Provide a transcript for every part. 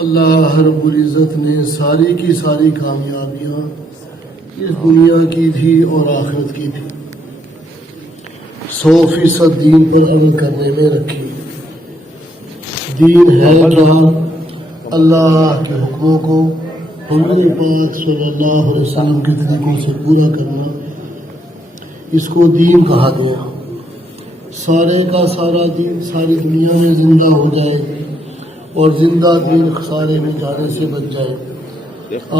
اللہ رب العزت نے ساری کی ساری کامیابیاں اس دنیا کی تھی اور آخرت کی تھی 100% دین پر عمل کرنے میں رکھی۔ دین ہے کیا؟ اللہ کے حکموں کو حضور پاک صلی اللہ علیہ وسلم کے طریقوں سے پورا کرنا، اس کو دین کہا گیا۔ سارے کا سارا دین ساری دنیا میں زندہ ہو جائے اور زندہ دین خسارے میں جانے سے بچ جائے۔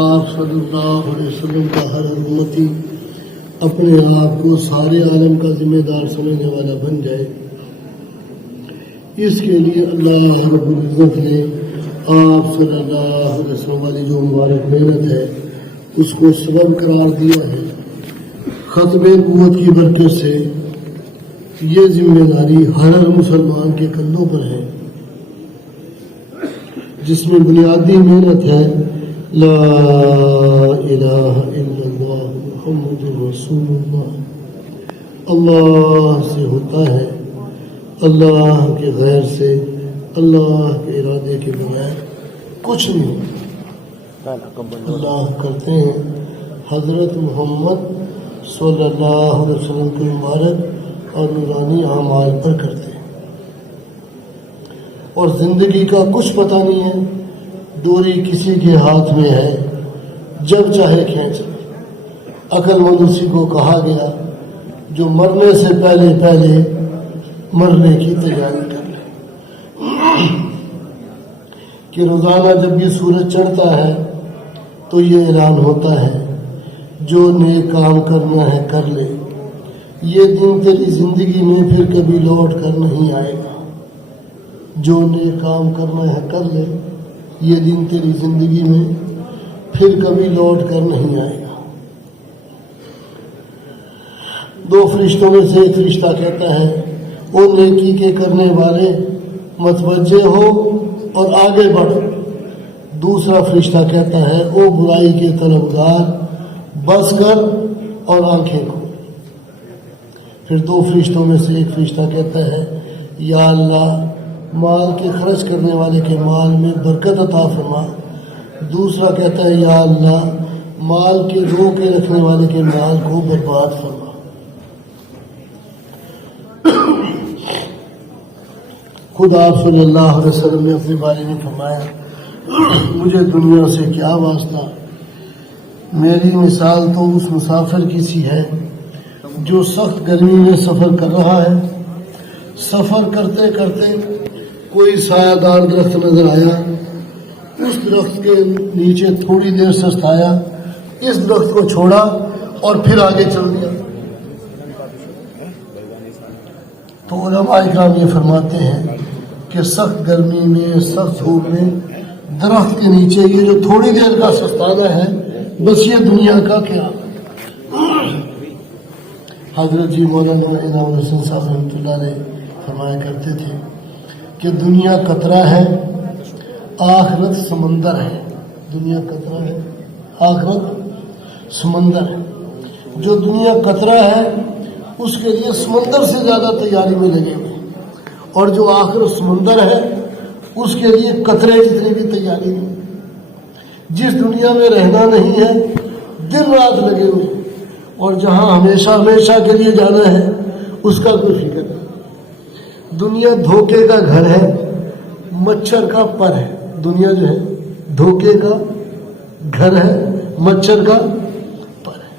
آپ صلی اللہ علیہ وسلم کا ہر امتی اپنے آپ کو سارے عالم کا ذمہ دار سمجھنے والا بن جائے، اس کے لیے اللہ رب العزت نے آپ صلی اللہ علیہ وسلم والی جو مبارک محنت ہے اس کو سبب قرار دیا ہے۔ ختم نبوت کی برکت سے یہ ذمہ داری ہر مسلمان کے کندھوں پر ہے، جس میں بنیادی محنت ہے لا الہ الا اللہ محمد رسول اللہ۔ اللہ سے ہوتا ہے، اللہ کے غیر سے، اللہ کے ارادے کے بغیر کچھ نہیں ہوتا۔ اللہ کرتے ہیں، حضرت محمد صلی اللہ علیہ وسلم کے مبارک اور نورانی اعمال پر کرتے ہیں، اور زندگی کا کچھ پتہ نہیں ہے، ڈوری کسی کے ہاتھ میں ہے، جب چاہے کھینچ لے۔ عقل مند اسی کو کہا گیا جو مرنے سے پہلے پہلے مرنے کی تیاری کر لے، کہ روزانہ جب بھی سورج چڑھتا ہے تو یہ اعلان ہوتا ہے جو نیک کام کرنا ہے کر لے، یہ دن تیری زندگی میں پھر کبھی لوٹ کر نہیں آئے گا۔ جو نیک کام کرنا ہے کر لے، یہ دن تیری زندگی میں پھر کبھی لوٹ کر نہیں آئے گا۔ دو فرشتوں میں سے ایک فرشتہ کہتا ہے او نیکی کے کرنے والے متوجہ ہو اور آگے بڑھ، دوسرا فرشتہ کہتا ہے او برائی کے طلبگار بس کر اور آنکھیں کھول۔ پھر دو فرشتوں میں سے ایک فرشتہ کہتا ہے یا اللہ مال کے خرچ کرنے والے کے مال میں برکت عطا فرما، دوسرا کہتا ہے یا اللہ مال کے رو کے رکھنے والے کے مال کو برباد فرما۔ خود آپ صلی اللہ علیہ وسلم نے اپنے بارے میں فرمایا مجھے دنیا سے کیا واسطہ، میری مثال تو اس مسافر کی سی ہے جو سخت گرمی میں سفر کر رہا ہے، سفر کرتے کرتے کوئی سایہ دار درخت نظر آیا، اس درخت کے نیچے تھوڑی دیر سستایا، اس درخت کو چھوڑا اور پھر آگے چل دیا۔ تو علماء اکرام یہ فرماتے ہیں کہ سخت گرمی میں، سخت دھوپ میں درخت کے نیچے یہ جو تھوڑی دیر کا سستانا ہے، بس یہ دنیا کا کیا۔ حضرت جی مولانا انعام الحسن صاحب رحمۃ اللہ علیہ فرمایا کرتے تھے کہ دنیا قطرہ ہے، آخرت سمندر ہے۔ دنیا قطرہ ہے، آخرت سمندر ہے۔ جو دنیا قطرہ ہے اس کے لیے سمندر سے زیادہ تیاری میں لگے ہوئے، اور جو آخرت سمندر ہے اس کے لیے قطرے جتنی بھی تیاری نہیں۔ جس دنیا میں رہنا نہیں ہے دن رات لگے ہوئے، اور جہاں ہمیشہ ہمیشہ کے لیے جانا ہے اس کا کوئی فکر نہیں۔ دنیا دھوکے کا گھر ہے، مچھر کا پر ہے۔ دنیا جو ہے دھوکے کا گھر ہے، مچھر کا پر ہے۔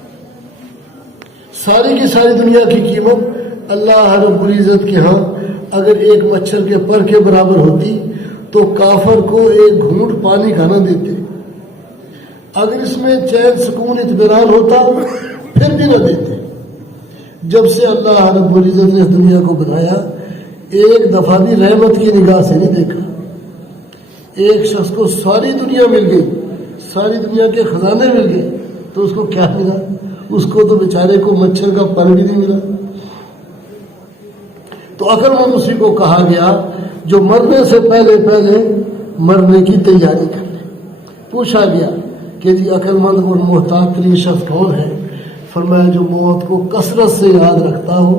ساری کی ساری دنیا کی قیمت اللہ رب العزت کے ہاں اگر ایک مچھر کے پر کے برابر ہوتی تو کافر کو ایک گھونٹ پانی کا نہ دیتے، اگر اس میں چین سکون اطمینان ہوتا پھر بھی نہ دیتے۔ جب سے اللہ رب العزت نے اس دنیا کو بنایا ایک دفعہ بھی رحمت کی نگاہ سے نہیں دیکھا۔ ایک شخص کو ساری دنیا مل گئی، ساری دنیا کے خزانے مل گئے، تو اس کو کیا ملا؟ اس کو تو بیچارے کو مچھر کا پر بھی نہیں ملا۔ تو عقل مند اسی کو کہا گیا جو مرنے سے پہلے پہلے مرنے کی تیاری کر لے۔ پوچھا گیا کہ جی عقل مند اور محتاط ترین شخص کون ہے؟ فرمایا جو موت کو کثرت سے یاد رکھتا ہو،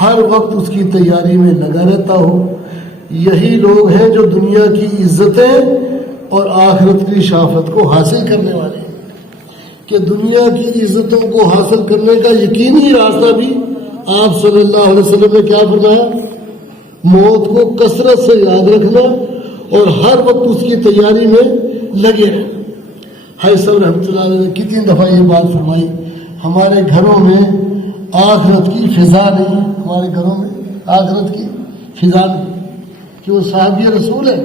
ہر وقت اس کی تیاری میں لگا رہتا ہو۔ یہی لوگ ہیں جو دنیا کی عزتیں اور آخرت کی شافت کو حاصل کرنے والے ہیں کہ دنیا کی عزتوں کو حاصل کرنے کا یقینی راستہ بھی آپ صلی اللہ علیہ وسلم نے کیا فرمایا؟ موت کو کثرت سے یاد رکھنا اور ہر وقت اس کی تیاری میں لگے رہنا۔ حاجی صاحب رحمۃ اللہ علیہ نے کتنی دفعہ یہ بات فرمائی، ہمارے گھروں میں آخرت کی فضا نہیں، ہمارے گھروں میں آخرت کی فضا نہیں، کہ وہ صحابی رسول ہے،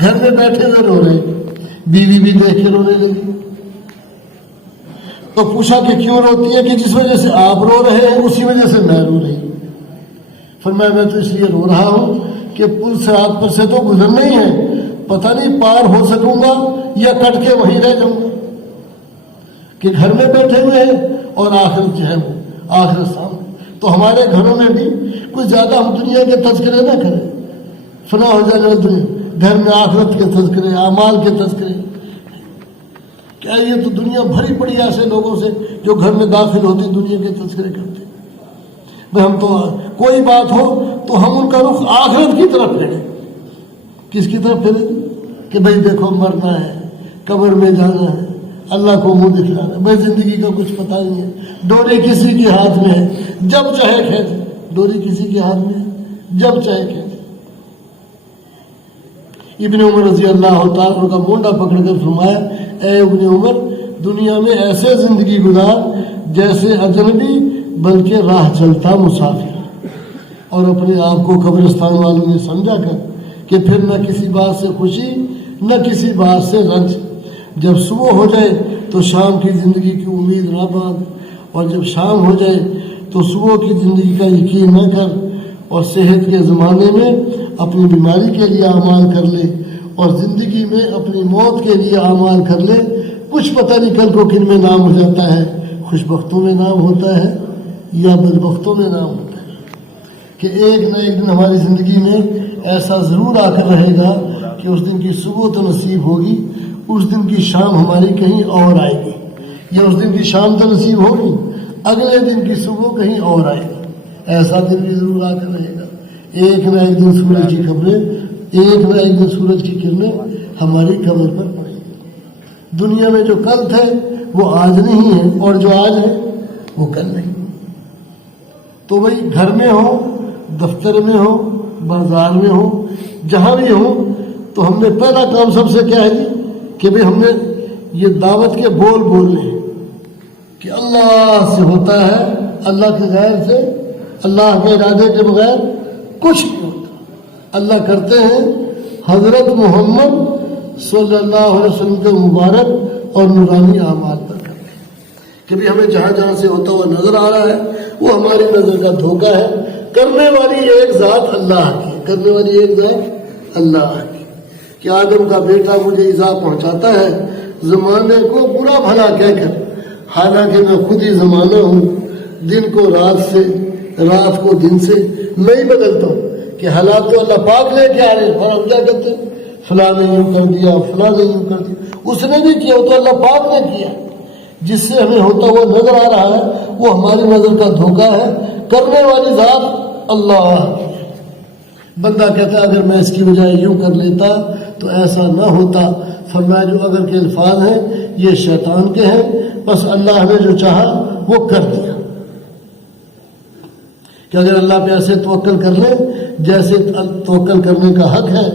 گھر میں بیٹھے ہوئے رو رہے، بیوی بھی دیکھ کے رونے لگی، تو پوچھا کہ کیوں روتی ہے؟ کہ جس وجہ سے آپ رو رہے ہیں اسی وجہ سے میں رو رہی ہوں۔ فرمایا میں تو اس لیے رو رہا ہوں کہ پل سے آپ پر سے تو گزرنا ہی ہے، پتہ نہیں پار ہو سکوں گا یا کٹ کے وہیں رہ جاؤں گا، کہ گھر میں بیٹھے ہوئے ہیں اور آخرت جو ہے وہ آخرت سامنے۔ تو ہمارے گھروں میں بھی کچھ زیادہ ہم دنیا کے تذکرے نہ کریں، فنا ہو جائے گا دنیا، گھر میں آخرت کے تذکرے، اعمال کے تذکرے۔ کیا یہ تو دنیا بھری پڑی ایسے لوگوں سے جو گھر میں داخل ہوتے دنیا کے تذکرے کرتے۔ بھائی ہم تو کوئی بات ہو تو ہم ان کا رخ آخرت کی طرف پھیریں۔ کس کی طرف پھیریں؟ کہ بھائی دیکھو مرنا ہے، قبر میں جانا ہے، اللہ کو منہ دکھلانا ہے، بھائی زندگی کا کچھ پتہ نہیں ہے، ڈوری کسی کے ہاتھ میں ہے، جب چاہے کھینچے، ڈوری کسی کے ہاتھ میں ہے، جب چاہے کھینچے۔ ابن عمر رضی اللہ تعالیٰ کا مونڈا پکڑ کر فرمایا، اے ابن عمر، دنیا میں ایسے زندگی گزار جیسے اجنبی بلکہ راہ چلتا مسافر، اور اپنے آپ کو قبرستان والوں نے سمجھا کر کہ پھر نہ کسی بات سے خوشی نہ کسی بات سے رنج، جب صبح ہو جائے تو شام کی زندگی کی امید نہ باندھ، اور جب شام ہو جائے تو صبح کی زندگی کا یقین نہ کر، اور صحت کے زمانے میں اپنی بیماری کے لیے اعمال کر لے، اور زندگی میں اپنی موت کے لیے اعمال کر لے۔ کچھ پتہ نہیں کل کو کن میں نام ہو جاتا ہے، خوش بختوں میں نام ہوتا ہے یا بدبختوں میں نام ہوتا ہے، کہ ایک نہ ایک دن ہماری زندگی میں ایسا ضرور آ کر رہے گا کہ اس دن کی صبح تو نصیب ہوگی، اس دن کی شام ہماری کہیں اور آئے گی، یا اس دن کی شام تو نصیب ہوگی، اگلے دن کی صبح کہیں اور آئے گی۔ ایسا دن بھی ضرور آ کر رہے گا، ایک نہ ایک دن سورج کی خبریں، ایک نہ ایک دن سورج کی کرنیں ہماری قبر پر پڑیں گی۔ دنیا میں جو کل تھے وہ آج نہیں ہے، اور جو آج ہے وہ کل نہیں۔ تو بھائی گھر میں ہو، دفتر میں ہو، بازار میں ہو، جہاں بھی ہو، تو ہم نے پہلا کام سب سے کیا ہے جی کہ بھائی ہم نے یہ دعوت کے بول بولنے ہیں کہ اللہ سے ہوتا ہے، اللہ کے غیر سے، اللہ کے ارادے کے بغیر کچھ نہیں ہوتا۔ اللہ کرتے ہیں حضرت محمد صلی اللہ علیہ وسلم کے مبارک اور نورانی اعمال پر کرتے ہیں کہ بھی ہمیں جہاں جہاں سے ہوتا ہوا نظر آ رہا ہے وہ ہماری نظر کا دھوکہ ہے۔ کرنے والی ایک ذات اللہ کی، کرنے والی ایک ذات اللہ کی، کہ آدم کا بیٹا مجھے ایذا پہنچاتا ہے زمانے کو برا بھلا کہہ کر، حالانکہ میں خود ہی زمانہ ہوں، دن کو رات سے، رات کو دن سے میں ہی بدلتا ہوں، کہ حالات تو اللہ پاک لے کے آ رہے ہیں، اور ہم کیا کرتے ہیں فلاں نے یوں کر دیا، فلاں نے یوں کر دیا۔ اس نے نہیں کیا، وہ تو اللہ پاک نے کیا۔ جس سے ہمیں ہوتا ہوا نظر آ رہا ہے وہ ہماری نظر کا دھوکہ ہے، کرنے والی ذات اللہ۔ بندہ کہتا ہے اگر میں اس کی بجائے یوں کر لیتا تو ایسا نہ ہوتا۔ فرمایا جو اگر کے الفاظ ہیں یہ شیطان کے ہیں، بس اللہ نے جو چاہا وہ کر دیا، کہ اگر اللہ پہ ایسے توکل کر لے جیسے توکل کرنے کا حق ہے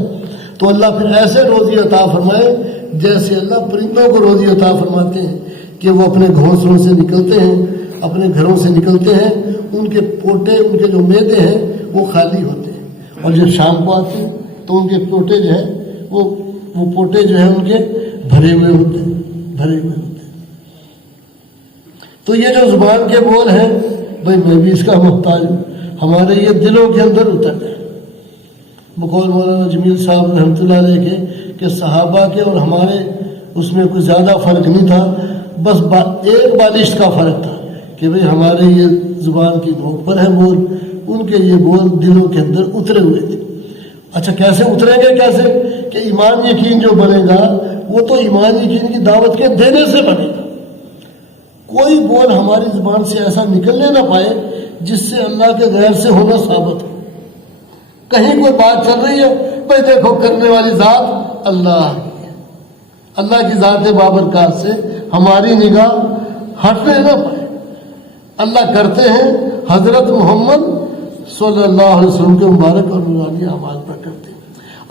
تو اللہ پھر ایسے روزی عطا فرمائے جیسے اللہ پرندوں کو روزی عطا فرماتے ہیں، کہ وہ اپنے گھونسلوں سے نکلتے ہیں، اپنے گھروں سے نکلتے ہیں، ان کے پوٹے، ان کے جو میدے ہیں وہ خالی ہوتے ہیں، اور جب شام کو آتے ہیں تو ان کے پوٹے جو ہے وہ پوٹے جو ہیں ان کے بھرے ہوئے ہوتے ہیں، بھرے ہوئے ہوتے ہیں۔ تو یہ جو زبان کے بول ہیں بھائی میں بھی اس کا محتاج ہوں، ہمارے یہ دلوں کے اندر اتر گئے۔ بقول مولانا جمیل صاحب رحمۃ اللہ علیہ کے کہ صحابہ کے اور ہمارے اس میں کوئی زیادہ فرق نہیں تھا، بس ایک بالشت کا فرق تھا کہ بھئی ہمارے یہ زبان کی نوک پر ہے بول، ان کے یہ بول دلوں کے اندر اترے ہوئے تھے۔ اچھا کیسے اتریں گے؟ کیسے کہ ایمان یقین جو بنے گا وہ تو ایمان یقین کی دعوت کے دینے سے بنے گا۔ کوئی بول ہماری زبان سے ایسا نکلنے نہ پائے جس سے اللہ کے غیر سے ہونا ثابت ہو۔ کہیں کوئی بات چل رہی ہے بھائی دیکھو کرنے والی ذات اللہ کی ہے، اللہ کی ذات بابرکات سے ہماری نگاہ ہٹنے نہ پائے۔ اللہ کرتے ہیں حضرت محمد صلی اللہ علیہ وسلم کے مبارک اور نورانی اعمال پر کرتے ہیں۔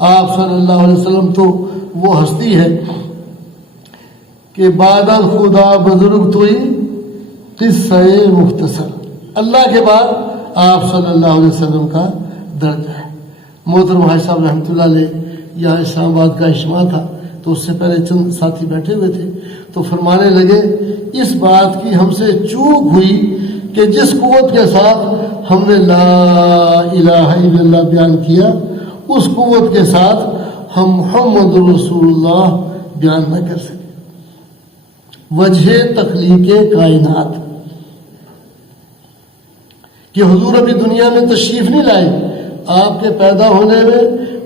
آپ صلی اللہ علیہ وسلم تو وہ ہستی ہے کہ بعد خدا بزرگ توئی قصہ مختصر، اللہ کے بعد آپ صلی اللہ علیہ وسلم کا درجہ ہے۔ محترم حاجی صاحب رحمۃ اللہ علیہ یہاں اسلام آباد کا اجتماع تھا، تو اس سے پہلے چند ساتھی بیٹھے ہوئے تھے، تو فرمانے لگے اس بات کی ہم سے چوک ہوئی کہ جس قوت کے ساتھ ہم نے لا الہ الا اللہ بیان کیا، اس قوت کے ساتھ ہم محمد رسول اللہ بیان نہ کر سکے۔ وجہ تخلیق کائنات کہ حضور ابھی دنیا میں تشریف نہیں لائے، آپ کے پیدا ہونے میں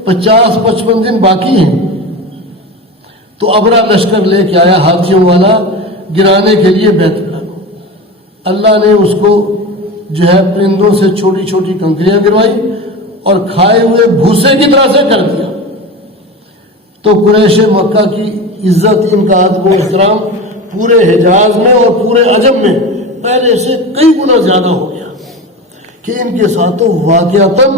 50-55 دن باقی ہیں، تو ابرا لشکر لے کے آیا ہاتھیوں والا گرانے کے لیے بیت اللہ کو۔ اللہ نے اس کو جو ہے پرندوں سے چھوٹی چھوٹی کنکریاں گروائی اور کھائے ہوئے بھوسے کی طرح سے کر دیا، تو قریش مکہ کی عزت، ان کا ادب و احترام پورے حجاز میں اور پورے عجم میں پہلے سے کئی گنا زیادہ ہو گیا کہ ان کے ساتھ تو واقعتاً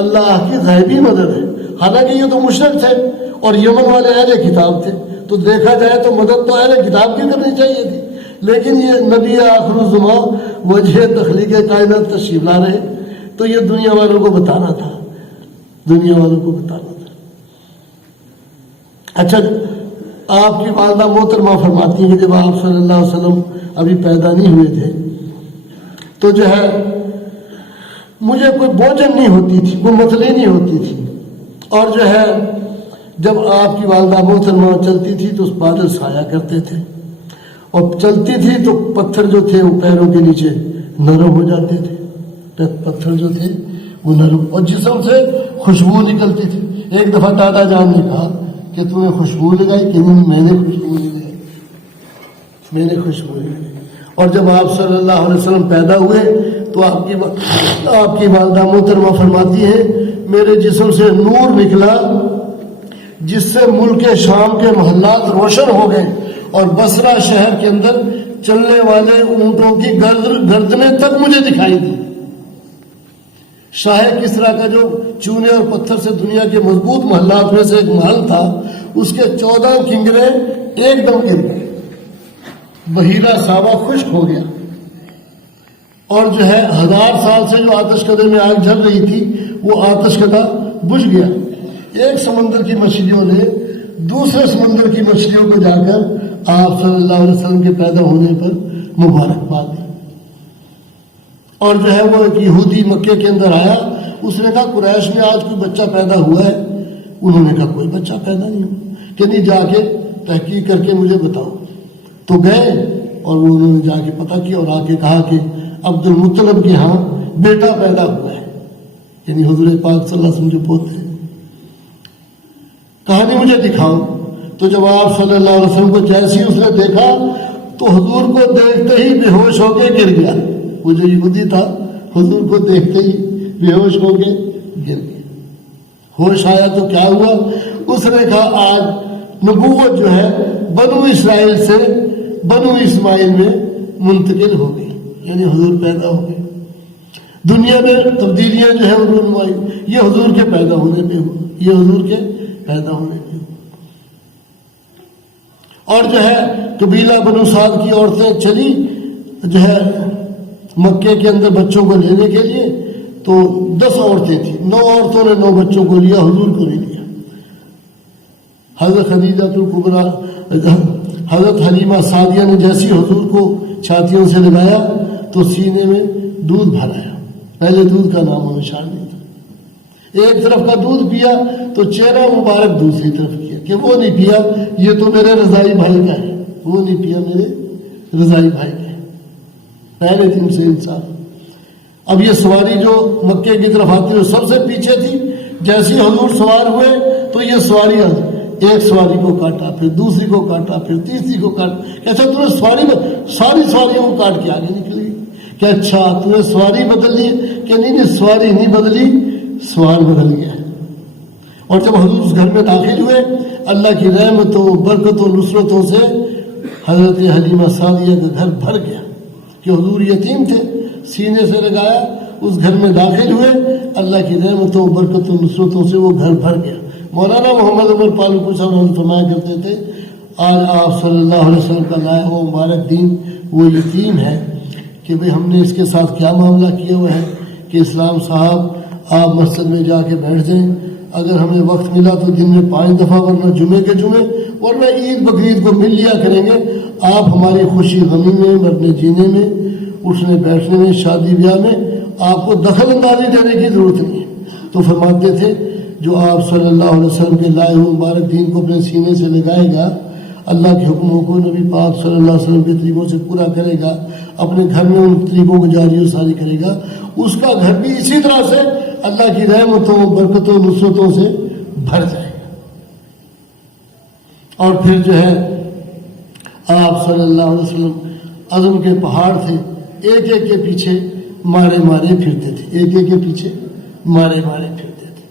اللہ کی غیبی مدد ہے۔ حالانکہ یہ تو مشرک تھے اور یمن والے اہل کتاب تھے، تو دیکھا جائے تو مدد تو اہل کتاب کی کرنی چاہیے تھی، لیکن یہ نبی آخر الزماں وجہ تخلیق کائنات تشریف لا رہے، تو یہ دنیا والوں کو بتانا تھا، دنیا والوں کو بتانا تھا۔ اچھا، آپ کی والدہ محترمہ فرماتی ہیں کہ جب آپ صلی اللہ علیہ وسلم ابھی پیدا نہیں ہوئے تھے تو جو ہے مجھے کوئی بوجھن نہیں ہوتی تھی، کوئی متلی نہیں ہوتی تھی، اور جو ہے جب آپ کی والدہ محترمہ چلتی تھی تو اس بادل سایہ کرتے تھے، اور چلتی تھی تو پتھر جو تھے وہ پیروں کے نیچے نرم ہو جاتے تھے، پتھر جو تھے وہ نرم، اور جسم سے خوشبو نکلتی تھی۔ ایک دفعہ دادا جان نے کہا کہ تمہیں خوشبو لگائی؟ کہ نہیں، میں نے خوشبو لگائی، میں نے خوشبو لگائی۔ اور جب آپ صلی اللہ علیہ وسلم پیدا ہوئے تو آپ کی والدہ محترمہ فرماتی ہیں میرے جسم سے نور نکلا جس سے ملک شام کے محلات روشن ہو گئے، اور بصرہ شہر کے اندر چلنے والے اونٹوں کی گردنیں تک مجھے دکھائی دی۔ شاہ کسریٰ کا جو چونے اور پتھر سے دنیا کے مضبوط محلات میں سے ایک محل تھا، اس کے 14 کنگرے ایک دم گر گئے، بحیرہ صحابہ خشک ہو گیا، اور جو ہے 1000 سال سے جو آتش کدے میں آگ جل رہی تھی وہ آتش کدہ بجھ گیا۔ ایک سمندر کی مچھلیوں نے دوسرے سمندر کی مچھلیوں کو جا کر آپ صلی اللہ علیہ وسلم کے پیدا ہونے پر مبارکباد دی، اور جو ہے وہ ایک یہودی مکے کے اندر آیا، اس نے کہا قریش میں آج کوئی بچہ پیدا ہوا ہے؟ انہوں نے کہا کوئی بچہ پیدا نہیں ہوا، کہ نہیں جا کے تحقیق کر کے مجھے بتاؤ۔ تو گئے اور وہ انہوں نے جا کے پتہ کیا اور آ کے کہا کہ عبد المطلب کے ہاں بیٹا پیدا ہوا ہے، یعنی حضور پاک صلی اللہ علیہ وسلم جو پوتے ہیں۔ کہانی مجھے دکھاؤ۔ تو جب آپ صلی اللہ علیہ وسلم کو جیسے اس نے دیکھا تو حضور کو دیکھتے ہی بے ہوش ہو کے گر گیا، وہ جو یہودی تھا حضور کو دیکھتے ہی بے ہوش ہو کے گر گیا۔ ہوش آیا تو کیا ہوا؟ اس نے کہا آج نبوت جو ہے بنو اسرائیل سے بنو اسماعیل میں منتقل ہو گئی، یعنی حضور پیدا ہو گئے۔ دنیا میں تبدیلیاں جو ہے انہوں نے یہ حضور کے پیدا ہونے پہ ہوا، یہ حضور کے پیدا ہونے پہ ہوا۔ اور جو ہے قبیلہ بنو سعد کی عورتیں چلی جو ہے مکے کے اندر بچوں کو لینے کے لیے، تو 10 عورتیں تھیں، 9 عورتوں نے 9 بچوں کو لیا، حضور کو نہیں لیا۔ حضرت خدیجہ الکبریٰ حضرت حلیمہ سعدیہ نے جیسی حضور کو چھاتیوں سے لگایا تو سینے میں دودھ بھر آیا، پہلے دودھ کا نام و نشان نہیں تھا۔ ایک طرف کا دودھ پیا تو چہرہ مبارک دوسری طرف کیا کہ وہ نہیں پیا، یہ تو میرے رضائی بھائی کا ہے، وہ نہیں پیا میرے رضائی بھائی کا ہے، پہلے دن سے انسان۔ اب یہ سواری جو مکے کی طرف آتی ہے سب سے پیچھے تھی، جیسے حضور سوار ہوئے تو یہ سواریاں ایک سواری کو کاٹا، پھر دوسری کو کاٹا، پھر تیسری کو کاٹا، کیسے تمہیں ساری سواریوں کو کاٹ کے آگے نکل گئی کہ اچھا تمہیں سواری بدل لی کہ نہیں، سواری نہیں بدلی، سوار بدل گیا۔ اور جب حضور اس گھر میں داخل ہوئے، اللہ کی رحمتوں برکتوں نصرتوں سے حضرت حلیمہ سعدیہ کا گھر بھر گیا کہ حضور یتیم تھے، سینے سے لگایا، اس گھر میں داخل ہوئے، اللہ کی رحمتوں برکتوں نصرتوں سے وہ گھر بھر گیا۔ مولانا محمد عمر پالوپور صاحب ہم فرمایا کرتے تھے آج آپ صلی اللہ علیہ وسلم کا لایا ہوا مبارک دین وہ یتیم ہے کہ بھئی ہم نے اس کے ساتھ کیا معاملہ کیا ہوا ہے کہ اسلام صاحب آپ مسجد میں جا کے بیٹھ جائیں، اگر ہمیں وقت ملا تو دن میں 5 دفعہ، ورنہ جمعے کے جمعے، ورنہ عید بقرعید کو مل لیا کریں گے، آپ ہماری خوشی غمی میں، مرنے جینے میں، اٹھنے بیٹھنے میں، شادی بیاہ میں آپ کو دخل اندازی دینے کی ضرورت نہیں ہے۔ تو فرماتے تھے جو آپ صلی اللہ علیہ وسلم کے لائے ہوئے مبارک دین کو اپنے سینے سے لگائے گا، اللہ کے حکموں کو نبی پاک صلی اللہ علیہ وسلم کے طریقوں سے پورا کرے گا، اپنے گھر میں ان طریقوں کو جاری و ساری کرے گا، اس کا گھر بھی اسی طرح سے اللہ کی رحمتوں برکتوں نصرتوں سے بھر جائے گا۔ اور پھر جو ہے آپ صلی اللہ علیہ وسلم عزم کے پہاڑ تھے، ایک ایک کے پیچھے مارے مارے پھرتے تھے، ایک ایک کے پیچھے مارے مارے پھرتے تھے۔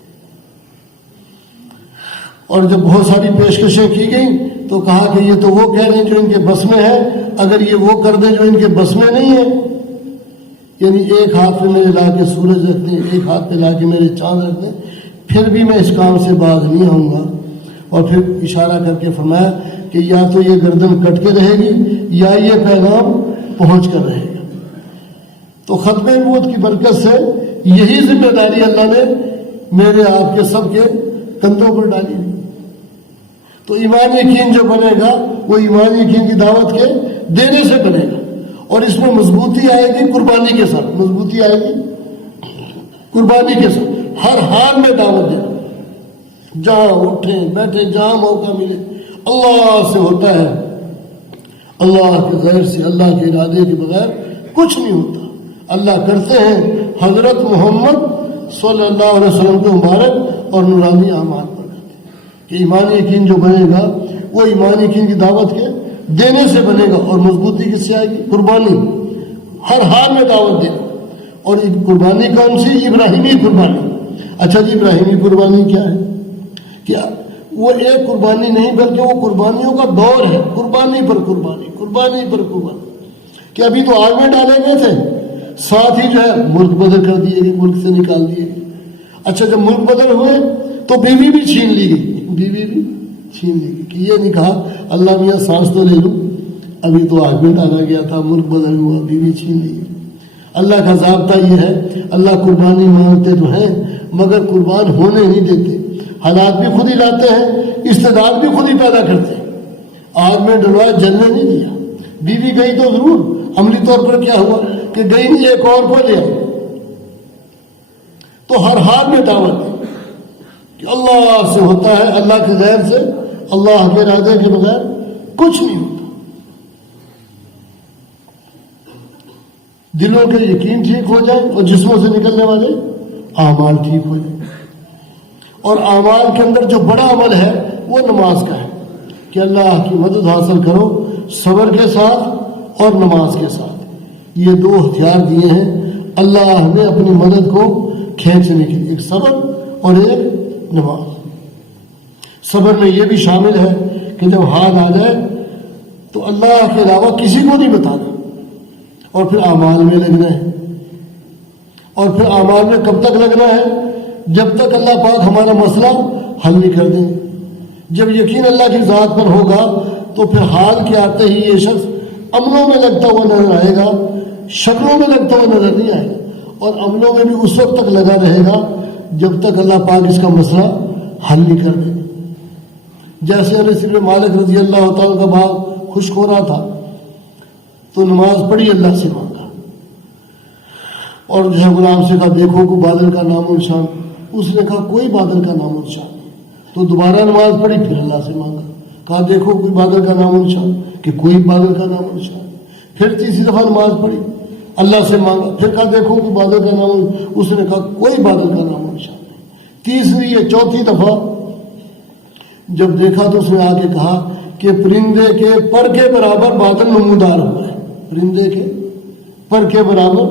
اور جب بہت ساری پیشکشیں کی گئیں تو کہا کہ یہ تو وہ کہہ رہے ہیں جو ان کے بس میں ہے، اگر یہ وہ کر دیں جو ان کے بس میں نہیں ہے، یعنی ایک ہاتھ پہ میرے لا کے سورج رکھ دیں، ایک ہاتھ پہ لا کے میرے چاند رکھ دیں، پھر بھی میں اس کام سے باز نہیں آؤں گا۔ اور پھر اشارہ کر کے فرمایا کہ یا تو یہ گردن کٹ کے رہے گی یا یہ پیغام پہنچ کر رہے گا۔ تو ختم نبوت کی برکت سے یہی ذمہ داری اللہ نے میرے آپ کے سب کے کندھوں پر ڈالی ہوئی۔ تو ایمان یقین جو بنے گا وہ ایمان یقین کی دعوت کے دینے سے بنے گا، اور اس میں مضبوطی آئے گی قربانی کے ساتھ، مضبوطی آئے گی قربانی کے ساتھ، ہر حال میں دعوت دینا، جہاں اٹھیں بیٹھیں جہاں موقع ملے۔ اللہ سے ہوتا ہے، اللہ کے غیر سے، اللہ کے ارادے کے بغیر کچھ نہیں ہوتا۔ اللہ کرتے ہیں حضرت محمد صلی اللہ علیہ وسلم کے مبارک اور نورانی اعمال پر کرتے ہیں کہ ایمان یقین جو بنے گا وہ ایمان یقین کی دعوت کے دینے سے بنے گا، اور مضبوطی کس سے آئے گی؟ قربانی، ہر حال میں دعوت دینا۔ اور قربانی کون سی؟ ابراہیمی قربانی۔ اچھا جی، ابراہیمی قربانی کیا ہے؟ کیا وہ ایک قربانی نہیں بلکہ وہ قربانیوں کا دور ہے، قربانی پر قربانی، قربانی پر قربانی، کہ ابھی تو آگ میں ڈالے گئے تھے، ساتھ ہی جو ہے ملک بدل کر دیے گئے، ملک سے نکال دیے گئے۔ اچھا جب ملک بدل ہوئے تو بیوی بھی چھین لی گئی، بیوی بھی چھین لی گئی، کہ یہ نہیں کہا اللہ میاں سانس تو لے لوں، ابھی تو آگ میں ڈالا گیا تھا، ملک بدل ہوا، بیوی چھین لی گئی۔ اللہ کا ضابطہ یہ ہے، اللہ قربانی مانگتے تو ہیں مگر قربان ہونے نہیں دیتے، حالات بھی خود ہی لاتے ہیں، استعداد بھی خود ہی پیدا کرتے ہیں۔ آگ میں ڈلوایا، جلنے نہیں دیا، بیوی گئی تو ضرور، عملی طور پر کیا ہوا کہ گئی نہیں، ایک اور کو لیا۔ تو ہر حال میں دعوت ہے کہ اللہ سے ہوتا ہے، اللہ کے غیر سے، اللہ کے ارادے کے بغیر کچھ نہیں ہوتا۔ دلوں کے یقین ٹھیک ہو جائے اور جسموں سے نکلنے والے اعمال ٹھیک ہو جائیں۔ اور اعمال کے اندر جو بڑا عمل ہے وہ نماز کا ہے کہ اللہ کی مدد حاصل کرو صبر کے ساتھ اور نماز کے ساتھ۔ یہ دو ہتھیار دیے ہیں اللہ نے اپنی مدد کو کھینچنے کے لیے، ایک صبر اور ایک نماز۔ صبر میں یہ بھی شامل ہے کہ جب حال آ جائے تو اللہ کے علاوہ کسی کو نہیں بتانا، اور پھر اعمال میں لگنا ہے۔ اور پھر اعمال میں کب تک لگنا ہے؟ جب تک اللہ پاک ہمارا مسئلہ حل نہیں کر دیں۔ جب یقین اللہ کی ذات پر ہوگا تو پھر حال کے آتے ہی یہ شخص عملوں میں لگتا ہوا نظر آئے گا، شکلوں میں لگتا ہوا نظر نہیں آئے گا، اور عملوں میں بھی اس وقت تک لگا رہے گا جب تک اللہ پاک اس کا مسئلہ حل نہیں کر دے۔ جیسے انس بن مالک رضی اللہ تعالیٰ کا باغ خشک ہو رہا تھا تو نماز پڑھی، اللہ سے مانگا، اور جو ہے غلام سے کہا دیکھو کو بادل کا نام و نشان، اس نے کہا کوئی بادل کا نام و نشان نہیں۔ تو دوبارہ نماز پڑھی، پھر اللہ سے مانگا، کہا دیکھو کوئی بادل کا نام و نشان، کہ کوئی بادل کا نام و نشان۔ پھر تیسری دفعہ نماز پڑھی، اللہ سے مانگا، پھر کہا دیکھو کوئی بادل کا نام و نشان، اس نے کہا کوئی بادل کا نام و نشان نہیں۔ تیسری یا چوتھی دفعہ جب دیکھا تو اس نے آ کے کہا کہ پرندے کے پر کے برابر بادل نمودار ہوا ہے، پرندے کے پر کے برابر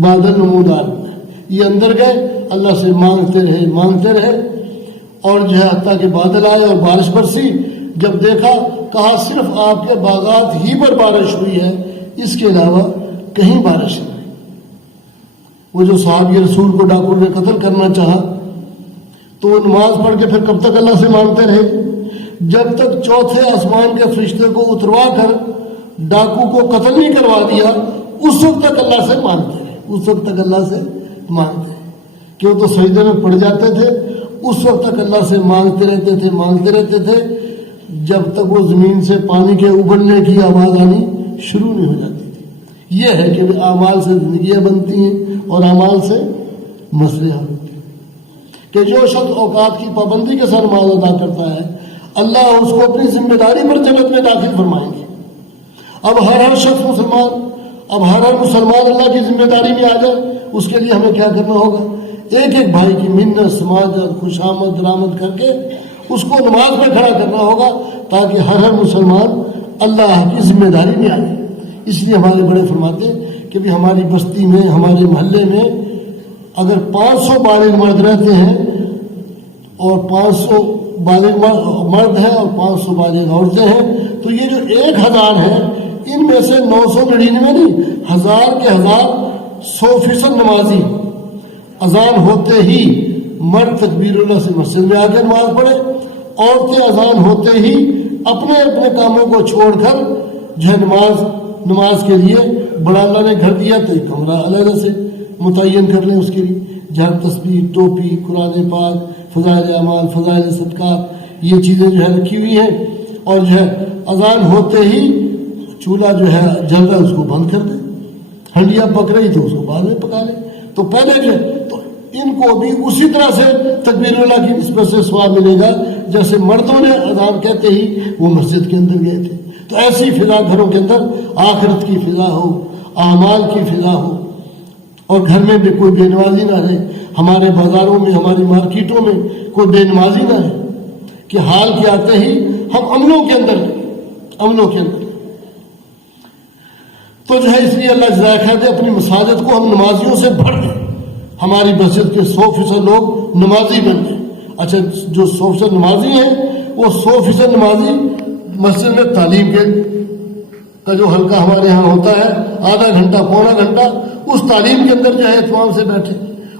بادل نمودار ہوا ہے۔ یہ اندر گئے، اللہ سے مانگتے رہے مانگتے رہے، اور جو ہے حتیٰ کہ بادل آئے اور بارش برسی، جب دیکھا کہا صرف آپ کے باغات ہی پر بارش ہوئی ہے، اس کے علاوہ کہیں بارش نہیں۔ وہ جو صحابی رسول کو ڈاکو نے قتل کرنا چاہا تو وہ نماز پڑھ کے پھر کب تک اللہ سے مانگتے رہے؟ جب تک چوتھے آسمان کے فرشتے کو اتروا کر ڈاکو کو قتل نہیں کروا دیا، اس وقت تک اللہ سے مانگتے رہے، اس وقت تک اللہ سے مانگتے رہے کہ وہ تو سجدے میں پڑ جاتے تھے، اس وقت تک اللہ سے مانگتے رہتے تھے جب تک وہ زمین سے پانی کے ابلنے کی آواز آنی شروع نہیں ہو جاتی تھی۔ یہ ہے کہ اعمال سے زندگیاں بنتی ہیں اور اعمال سے مسئلے حل ہوتے ہیں، کہ جو شخص اوقات کی پابندی کے ساتھ نماز ادا کرتا ہے اللہ اس کو اپنی ذمہ داری پر جنت میں داخل فرمائیں گے۔ اب ہر شخص مسلمان، اب ہر مسلمان اللہ کی ذمہ داری میں آ جائے، اس کے لیے ہمیں کیا کرنا ہوگا؟ ایک ایک بھائی کی منت سماجت خوشامد درآمد کر کے اس کو نماز میں کھڑا کرنا ہوگا، تاکہ ہر مسلمان اللہ کی ذمہ داری میں آ جائے۔ اس لیے ہمارے بڑے فرماتے ہیں کہ بھی ہماری بستی میں، ہمارے محلے میں اگر 500 بالغ مرد رہتے ہیں اور 500 بالغ مرد ہیں اور 500 بالغ عورتیں ہیں، تو یہ جو 1000 ہیں ان میں سے 999 نہیں، 1000 کے 100% نمازی اذان ہوتے ہی مرد تکبیر اللہ سے مسجد میں آ کے نماز پڑھے، عورتیں اذان ہوتے ہی اپنے اپنے کاموں کو چھوڑ کر جو ہے نماز کے لیے بڑا اللہ نے گھر دیا تو ایک کمرہ علیحدہ سے متعین کر لیں اس کے لیے، جہاں تسبیح، ٹوپی، قرآن پاک، فضائل اعمال، فضائل صدقات، یہ چیزیں جو ہے رکھی ہوئی ہیں، اور جو ہے اذان ہوتے ہی چولہا جو ہے جل رہا ہے اس کو بند کر دیں، ہنڈیا پک رہی تو اس کو بعد میں پکا لیں۔ تو پہلے جو تو ان کو بھی اسی طرح سے تکبیر اللہ کی نسبت سے ثواب ملے گا جیسے مردوں نے اذان کہتے ہی وہ مسجد کے اندر گئے تھے۔ تو ایسی فضا گھروں کے اندر آخرت کی فضا ہو، اعمال کی فضا ہو، اور گھر میں بھی کوئی بے نمازی نہ رہے، ہمارے بازاروں میں، ہماری مارکیٹوں میں کوئی بے نمازی نہ رہے، کہ حال کے آتے ہی ہم امنوں کے اندر تو جو ہے اس لیے اللہ جزائے خیر دے اپنی مساجد کو ہم نمازیوں سے بھر دیں، ہماری مسجد کے 100% لوگ نمازی بن گئے۔ اچھا، جو 100% نمازی ہیں وہ 100% نمازی مسجد میں تعلیم کا جو حلقہ ہمارے ہاں ہوتا ہے آدھا گھنٹہ پونا گھنٹہ، اس تعلیم کے اندر جو ہے اہتمام سے بیٹھے،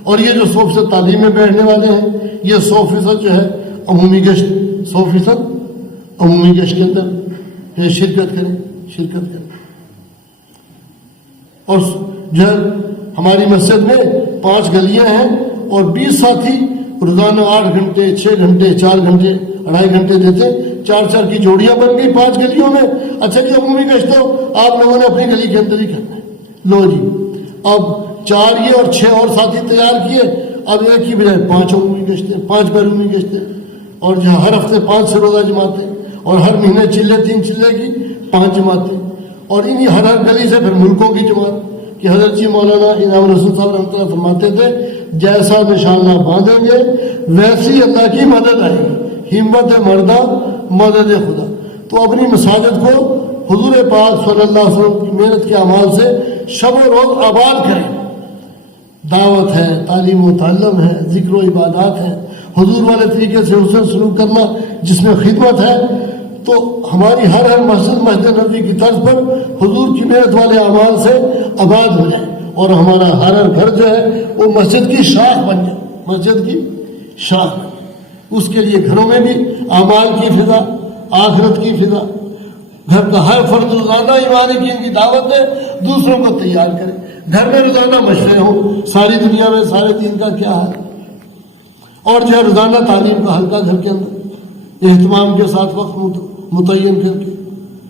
اور یہ جو 100% تعلیم میں بیٹھنے والے ہیں یہ 100% جو ہے عمومی گشت 100% عمومی گشت کے اندر شرکت کریں۔ اور جو ہے ہماری مسجد میں 5 گلیاں ہیں اور 20 ساتھی روزانہ 8 گھنٹے 6 گھنٹے 4 گھنٹے 2.5 گھنٹے دیتے، 4 کی جوڑیاں بن گئی 5 گلیوں میں۔ اچھا جی، عمومی گشت تو آپ لوگوں نے اپنی گلی کے اندر ہی کرنا ہے، لو جی اب 4 یہ اور 6 اور ساتھی تیار کیے، اب ایک کی بجائے 5 عمومی گشتیں، 5 بیرونی گشتیں، اور جہاں ہر ہفتے 5 سے روزہ جماعتیں، اور ہر مہینے 3 چلے کی 5 جماعتیں، اور انہی ہر گلی سے پھر ملکوں کی جماعت، کہ حضرت جی مولانا انعام رسول صاحب رحمۃ اللہ فرماتے تھے جیسا نشانہ باندھیں گے ویسی اللہ کی مدد آئے گی، ہمت مردہ مدد خدا۔ تو اپنی مساجد کو حضور پاک صلی اللہ علیہ وسلم کی محنت کے اعمال سے شب و روز آباد کریں۔ دعوت ہے، تعلیم و تعلم ہے، ذکر و عبادات ہے، حضور والے طریقے سے حسن سلوک کرنا جس میں خدمت ہے، تو ہماری ہر مسجد نبوی کی طرز پر حضور کی محنت والے اعمال سے آباد ہو جائے، اور ہمارا ہر گھر جو ہے وہ مسجد کی شاخ بن جائے، مسجد کی شاخ۔ اس کے لیے گھروں میں بھی اعمال کی فضا، آخرت کی فضا، گھر کا ہر فرد روزانہ ایمان یقین کی دعوت دے، دوسروں کو تیار کرے، گھر میں روزانہ مشورے ہوں ساری دنیا میں سارے دین کا کیا ہے، اور جو ہے روزانہ تعلیم کا حلقہ گھر کے اندر اہتمام کے ساتھ وقت متعین کر کے،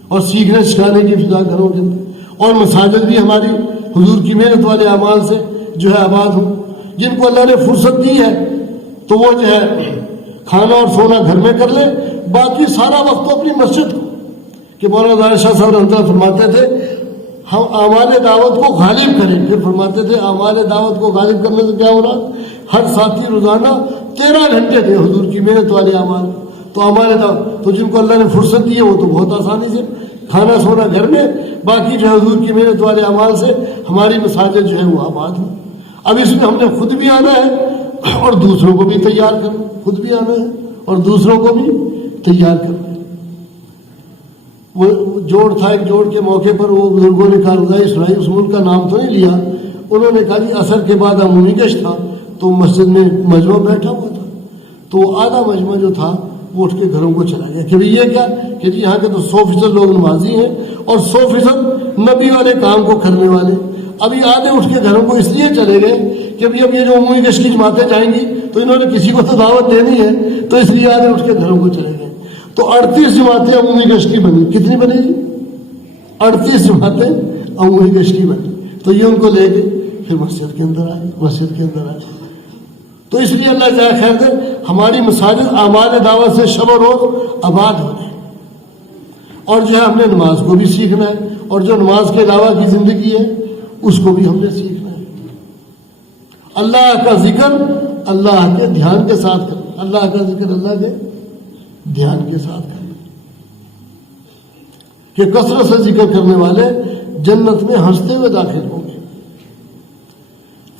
اور سیکھنے سکھانے کی فضا گھروں کے اندر، اور مساجد بھی ہماری حضور کی محنت والے اعمال سے جو ہے آباد ہوں۔ جن کو اللہ نے فرصت دی ہے تو وہ جو ہے کھانا اور سونا گھر میں کر لے، باقی سارا وقت تو اپنی مسجد کو، کہ مولانا ظاہر شاہ صاحب رحمۃ اللہ فرماتے تھے ہم اعمال دعوت کو غالب کریں، پھر فرماتے تھے اعمال دعوت کو غالب کرنے سے کیا ہو رہا، ہر ساتھی روزانہ 13 گھنٹے دے حضور کی محنت والے اعمال، تو اعمال دعوت، تو جن کو اللہ نے فرصت دی ہے وہ تو بہت آسانی سے کھانا سونا گھر میں، باقی جو حضور کی محنت والے اعمال سے ہماری مساجد جو ہے وہ آباد ہوں۔ اب اس میں ہم نے خود بھی آنا ہے اور دوسروں کو بھی تیار کرنا، خود بھی آنا ہے اور دوسروں کو بھی تیار کرنا ہے۔ وہ جوڑ تھا، ایک جوڑ کے موقع پر وہ بزرگوں نے کارگزاری سنائی، اس ملک کا نام تو نہیں لیا، انہوں نے کہا جی عصر کے بعد عمومی گشت تھا تو مسجد میں مجمع بیٹھا ہوا تھا، تو آدھا مجمع جو تھا وہ اٹھ کے گھروں کو چلا گیا کہ بھئی یہ کیا کہ جی یہاں کے تو 100% لوگ نمازی ہیں اور 100% نبی والے کام کو کرنے والے، ابھی آدھے اٹھ کے گھروں کو اس لیے چلے گئے کہ اب یہ جو عمومی گشت کی جماعتیں جائیں گی تو انہوں نے کسی کو تو دعوت دینی ہے، تو اس لیے آدھے اٹھ کے گھروں کو چلے گئے۔ تو 38 جماعتیں عمومی گشت کی بنی، کتنی بنی جی؟ 38 جماعتیں عمومی گشت کی بنی، تو یہ ان کو لے کے پھر مسجد کے اندر آئے۔ تو اس لیے اللہ جزائے خیر دے، ہماری مساجد اعمال دعوت سے شب و روز آباد ہو جائے، اور جو ہے ہم نے نماز کو بھی سیکھنا ہے، اور جو نماز کے علاوہ کی زندگی ہے اس کو بھی ہم نے سیکھنا ہے۔ اللہ کا ذکر اللہ کے دھیان کے ساتھ کرنا، اللہ کا ذکر اللہ کے دھیان کے ساتھ کرنا، کہ کثرت سے ذکر کرنے والے جنت میں ہنستے ہوئے داخل ہوں گے۔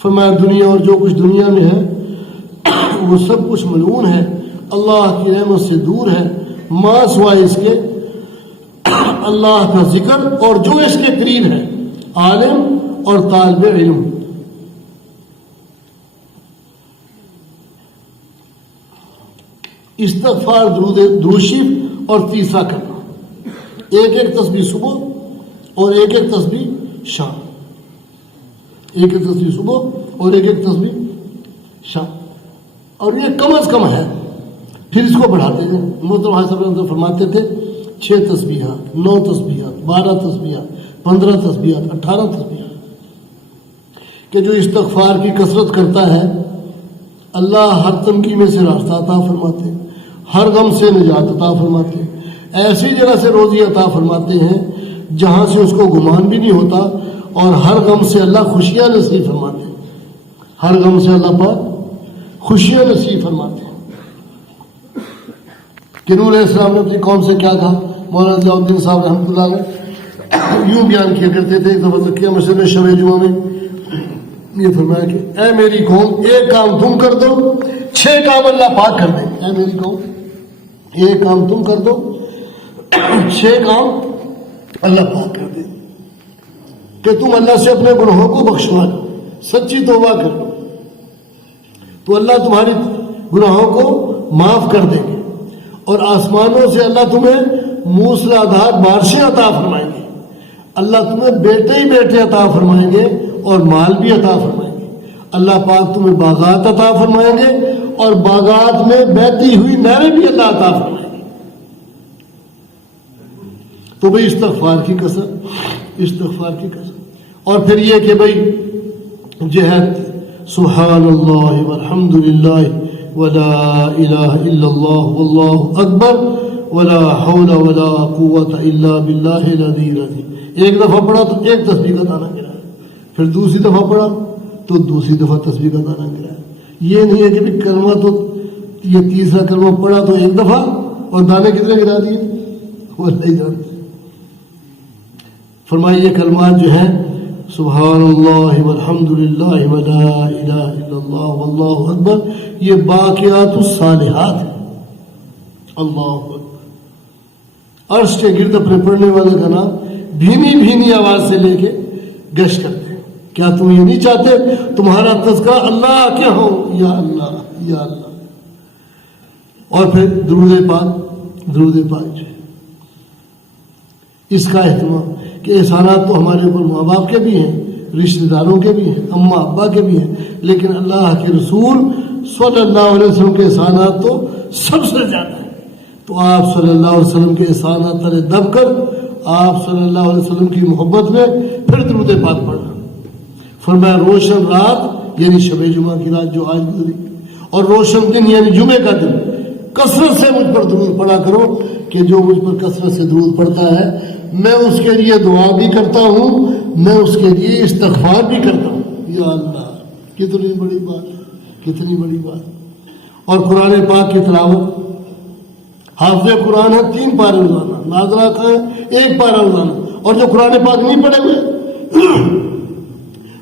فرمایا دنیا اور جو کچھ دنیا میں ہے وہ سب کچھ ملعون ہے، اللہ کی رحمت سے دور ہے، ما سوائے اس کے اللہ کا ذکر اور جو اس کے قریب ہے، عالم اور طالب علم۔ استغفار، درود شریف اور تیسرا کرنا، ایک تسبیح صبح اور ایک تسبیح شام، ایک تسبیح صبح اور ایک تسبیح شام، اور یہ کم از کم ہے، پھر اس کو بڑھاتے ہیں۔ محترم صاحب فرماتے تھے 6 تسبیحات، 9 تسبیحات، 12 تسبیحات، 15 تسبیحات، 18 تسبیحات، کہ جو استغفار کی کثرت کرتا ہے اللہ ہر تنگی میں سے راستہ عطا فرماتے ہیں، ہر غم سے نجات عطا فرماتے ہیں، ایسی جگہ سے روزی عطا فرماتے ہیں جہاں سے اس کو گمان بھی نہیں ہوتا، اور ہر غم سے اللہ خوشیاں نصیب فرماتے ہیں، ہر غم سے اللہ پاک خوشیاں نصیب فرماتے ہیں۔ کہ نور علیہ السلام نے اپنی قوم سے کیا کہا؟ مولانا ضیاء الدین صاحب رحمۃ اللہ علیہ یوں بیان کیا کرتے تھے، ایک دفعہ تکیہ مسجد میں شب جمعہ میں یہ فرمایا کہ اے میری قوم، ایک کام تم کر دو 6 کام اللہ پاک کر دیں۔ اے میری قوم، ایک کام تم کر دو 6 کام اللہ پاک کر دیں، کہ تم اللہ سے اپنے گناہوں کو بخشوا لو، سچی توبہ کر لو، تو اللہ تمہاری گناہوں کو معاف کر دیں گے، اور آسمانوں سے اللہ تمہیں موسلادھار بارشیں عطا فرمائیں گے، اللہ تمہیں بیٹے ہی بیٹے عطا فرمائیں گے اور مال بھی عطا فرمائیں گے، اللہ پاک تمہیں باغات عطا فرمائیں گے اور باغات میں بہتی ہوئی نہریں بھی اللہ عطا فرمائیں گے۔ تو بھئی استغفار کی کثرت، استغفار کی کثرت، اور پھر یہ کہ بھئی جو ہے سبحان اللہ والحمد للہ ولا الہ الا اللہ واللہ اکبر ولا حول ولا قوت الا باللہ العلی العظیم، ایک دفعہ پڑھا تو ایک تسبیح کا دانہ گرا ہے، پھر دوسری دفعہ پڑھا تو دوسری دفعہ تسبیح کا دانہ گرا ہے۔ یہ نہیں ہے کہ کلمہ تو یہ تیسرا کلمہ پڑھا تو ایک دفعہ اور دانے کتنے گرا دیے وہ نہیں جانتے۔ فرمائیے یہ کلمات جو ہیں سبحان اللہ والحمد للہ ولا الہ الا اللہ واللہ اکبر، یہ باقیات الصالحات ہیں۔ اللہ اکبر، عرش کے گرد اپنے پڑھنے والے کا نام بھینی بھینی آواز سے لے کے گشت کرتے ہیں۔ کیا تم یہ نہیں چاہتے تمہارا تذکرہ اللہ کے ہو؟ یا اللہ یا اللہ۔ اور پھر درود پاک، درود پاک جو ہے اس کا اہتمام، کہ احسانات تو ہمارے اوپر ماں باپ کے بھی ہیں، رشتہ داروں کے بھی ہیں، اماں ابا کے بھی ہیں، لیکن اللہ کے رسول صلی اللہ علیہ وسلم کے احسانات تو سب سے زیادہ ہیں۔ تو آپ صلی اللہ علیہ وسلم کے احسانات تلے دب کر آپ صلی اللہ علیہ وسلم کی محبت میں پھر درود پاک پڑھنا۔ فرمایا روشن رات یعنی شب جمعہ کی رات جو آج گزری، اور روشن دن یعنی جمعے کا دن، کثرت سے مجھ پر درود پڑھا کرو، کہ جو مجھ پر کثرت سے درود پڑھتا ہے میں اس کے لیے دعا بھی کرتا ہوں، میں اس کے لیے استغفار بھی کرتا ہوں۔ یا اللہ، کتنی بڑی بات، کتنی بڑی بات۔ اور قرآن پاک کی تلاوت، حافظ قرآن ہے 3 پارے روزانہ، ناظرہ کا ہے 1 پارہ روزانہ، اور جو قرآن پاک نہیں پڑھے ہوئے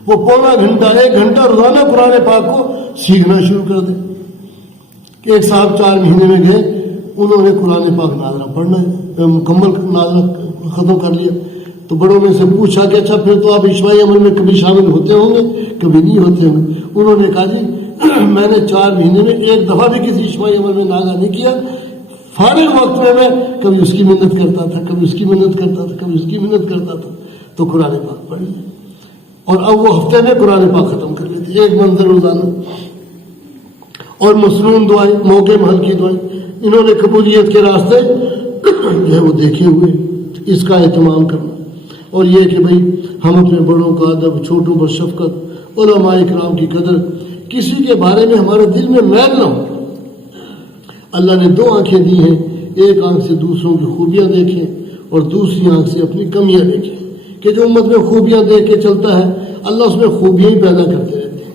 وہ پونا گھنٹہ 1 گھنٹہ روزانہ قرآن پاک کو سیکھنا شروع کر دیں. کہ ایک صاحب 4 مہینے میں گئے, انہوں نے قرآن پاک ناظرہ پڑھنا مکمل ناظرہ ختم کر لیا. تو بڑوں میں سے پوچھا کہ اچھا پھر تو آپ اجتماعی عمل میں کبھی شامل ہوتے ہوں گے, کبھی نہیں ہوتے ہوں گے. انہوں نے کہا جی میں نے 4 مہینے میں ایک دفعہ بھی کسی اجتماعی عمل میں ناغہ نہیں کیا. فارغ وقت میں کبھی اس کی محنت کرتا تھا, کبھی اس کی محنت کرتا تھا, کبھی اس کی محنت کرتا تھا. تو قرآن پاک پڑھ لیا, اور اب وہ ہفتے میں قرآن پاک ختم کر لیتے, ایک منظر روزانہ. اور مصنون دعائیں, موقع محل کی دعائیں, انہوں نے قبولیت کے راستے جو ہے وہ دیکھے ہوئے. اس کا اہتمام کرنا, اور یہ کہ بھئی ہم اپنے بڑوں کا ادب, چھوٹوں پر شفقت, علماء کرام کی قدر, کسی کے بارے میں ہمارے دل میں میل نہ ہو. اللہ نے 2 آنکھیں دی ہیں, ایک آنکھ سے دوسروں کی خوبیاں دیکھیں اور دوسری آنکھ سے اپنی کمیاں دیکھیں. کہ جو امت میں خوبیاں دیکھ کے چلتا ہے اللہ اس میں خوبیاں ہی پیدا کرتے رہتے ہیں.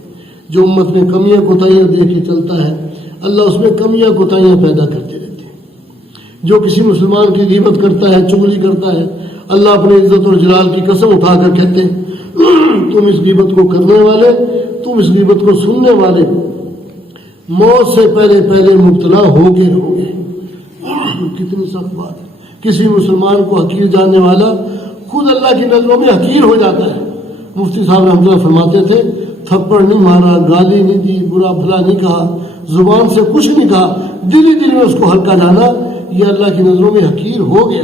جو امت میں کمیاں کوتاہیاں دیکھ کے چلتا ہے اللہ اس میں کمیاں کوتاہیاں پیدا کرتے رہتے ہیں. جو کسی مسلمان کی غیبت کرتا ہے, چغلی کرتا ہے, اللہ اپنے عزت اور جلال کی قسم اٹھا کر کہتے ہیں تم اس غیبت کو کرنے والے, تم اس غیبت کو سننے والے موت سے پہلے مبتلا ہو گئے. کتنی سخت بات ہے. کسی مسلمان کو حقیر جاننے والا خود اللہ کی نظروں میں حقیر ہو جاتا ہے. مفتی صاحب رحمۃ اللہ فرماتے تھے تھپڑ نہیں مارا, گالی نہیں دی, برا بھلا نہیں کہا, زبان سے کچھ نہیں کہا, دل ہی دل میں اس کو ہلکا جانا, یہ اللہ کی نظروں میں حقیر ہو گیا.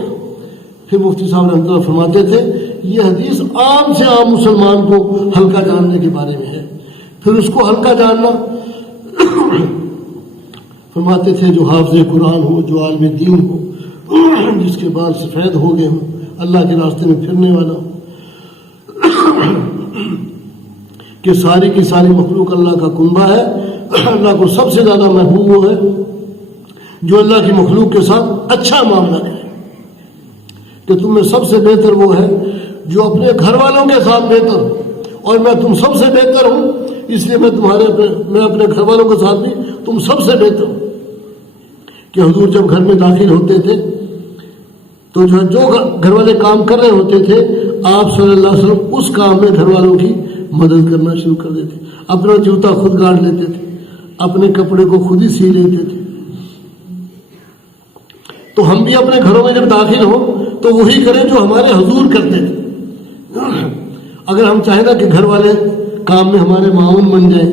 پھر مفتی صاحب رحمۃ اللہ فرماتے تھے یہ حدیث عام سے عام مسلمان کو ہلکا جاننے کے بارے میں ہے. پھر اس کو ہلکا جاننا فرماتے تھے جو حافظ قرآن ہو, جو عالم دین ہو, جس کے بال سفید ہو گئے ہوں, اللہ کے راستے میں پھرنے والا ہو, کہ ساری کی ساری مخلوق اللہ کا کنبہ ہے. اللہ کو سب سے زیادہ محبوب وہ ہے جو اللہ کی مخلوق کے ساتھ اچھا معاملہ کرے. کہ تم میں سب سے بہتر وہ ہے جو اپنے گھر والوں کے ساتھ بہتر, اور میں تم سب سے بہتر ہوں اس لیے میں اپنے گھر والوں کے ساتھ بھی تم سب سے بہتر ہوں. کہ حضور جب گھر میں داخل ہوتے تھے تو جو گھر والے کام کر رہے ہوتے تھے آپ صلی اللہ علیہ وسلم اس کام میں گھر والوں کی مدد کرنا شروع کر دیتے. اپنا جوتا خود گاڑ لیتے تھے, اپنے کپڑے کو خود ہی سی لیتے تھے. تو ہم بھی اپنے گھروں میں جب داخل ہوں تو وہی کریں جو ہمارے حضور کرتے تھے. اگر ہم چاہیں نا کہ گھر والے کام میں ہمارے معاون بن جائیں,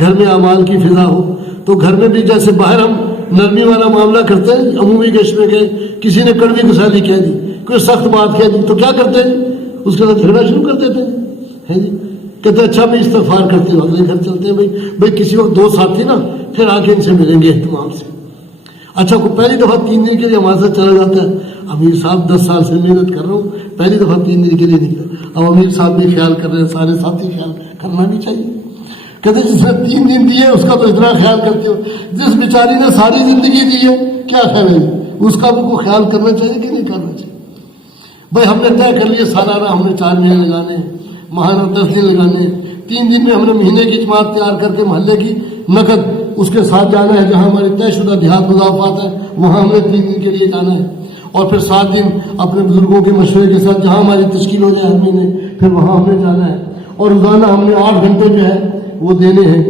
گھر میں اعمال کی فضا ہو, تو گھر میں بھی جیسے باہر ہم نرمی والا معاملہ کرتے ہیں, عمومی گشت میں گئے, کسی نے کڑوی گسالی کہہ دی, کوئی سخت بات کہہ دی, تو کیا کرتے ہیں اس کے ساتھ جھگڑا شروع کر دیتے ہیں جی. کہتے ہیں اچھا میں استغفار کرتے ہوں, اگلے گھر چلتے ہیں, بھائی کسی وقت 2 ساتھی نا پھر آ کے ان سے ملیں گے اہتمام سے. اچھا کو پہلی دفعہ 3 دن کے لیے ہمارے ساتھ چلا جاتا ہے, امیر صاحب 10 سال سے محنت کر رہا ہوں, پہلی دفعہ 3 دن کے لیے نکلا. اب امیر صاحب بھی خیال کر رہے ہیں, سارے ساتھی خیال کرنا بھی چاہیے. کہتے جس نے 3 دن دیے اس کا تو اتنا خیال کرتے ہو, جس بیچاری نے ساری زندگی دی ہے کیا خیال ہے, اس کا بھی کو خیال کرنا چاہیے کہ نہیں کرنا چاہیے. بھائی ہم نے طے کر لیے سالانہ ہم نے 4 مہینے لگانے, ماہانہ 10 دن لگانے, 3 دن میں ہم نے مہینے کی جماعت تیار کر کے محلے کی نقد اس کے ساتھ جانا ہے, جہاں ہماری طے شدہ دیہات مضافات ہے وہاں ہم نے 3 دن کے لیے جانا ہے, اور پھر 7 دن اپنے بزرگوں کے مشورے کے ساتھ جہاں ہماری تشکیل ہو جائے ہر مہینے پھر وہاں ہم نے جانا ہے, اور روزانہ ہم نے 8 گھنٹے جو ہے وہ دینے ہیں.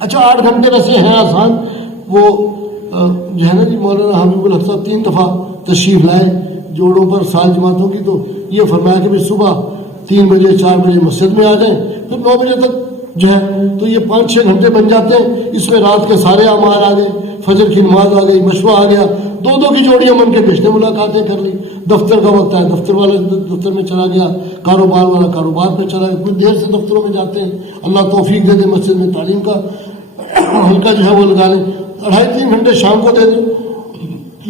اچھا 8 گھنٹے ویسے ہیں آسان, وہ جو ہے نا جی مولانا حبیب الحق صاحب 3 دفعہ تشریف لائے جوڑوں پر سال جماعتوں کی, تو یہ فرمایا کہ صبح 3 بجے 4 بجے مسجد میں آ جائیں, پھر 9 بجے تک جو ہے تو یہ 5-6 گھنٹے بن جاتے ہیں. اس میں رات کے سارے اعمال آ گئے, فجر کی نماز آ گئی, مشورہ آ گیا, 2 کی جوڑیاں من کے پیشنے ملاقاتیں کر لی, دفتر کا وقت ہے دفتر والا دفتر میں چلا گیا, کاروبار والا کاروبار پہ چلا گیا, کچھ دیر سے دفتروں میں جاتے ہیں, اللہ توفیق دے دے مسجد میں تعلیم کا ہلکا جو ہے وہ لگا لیں, 2.5-3 گھنٹے شام کو دے دیں.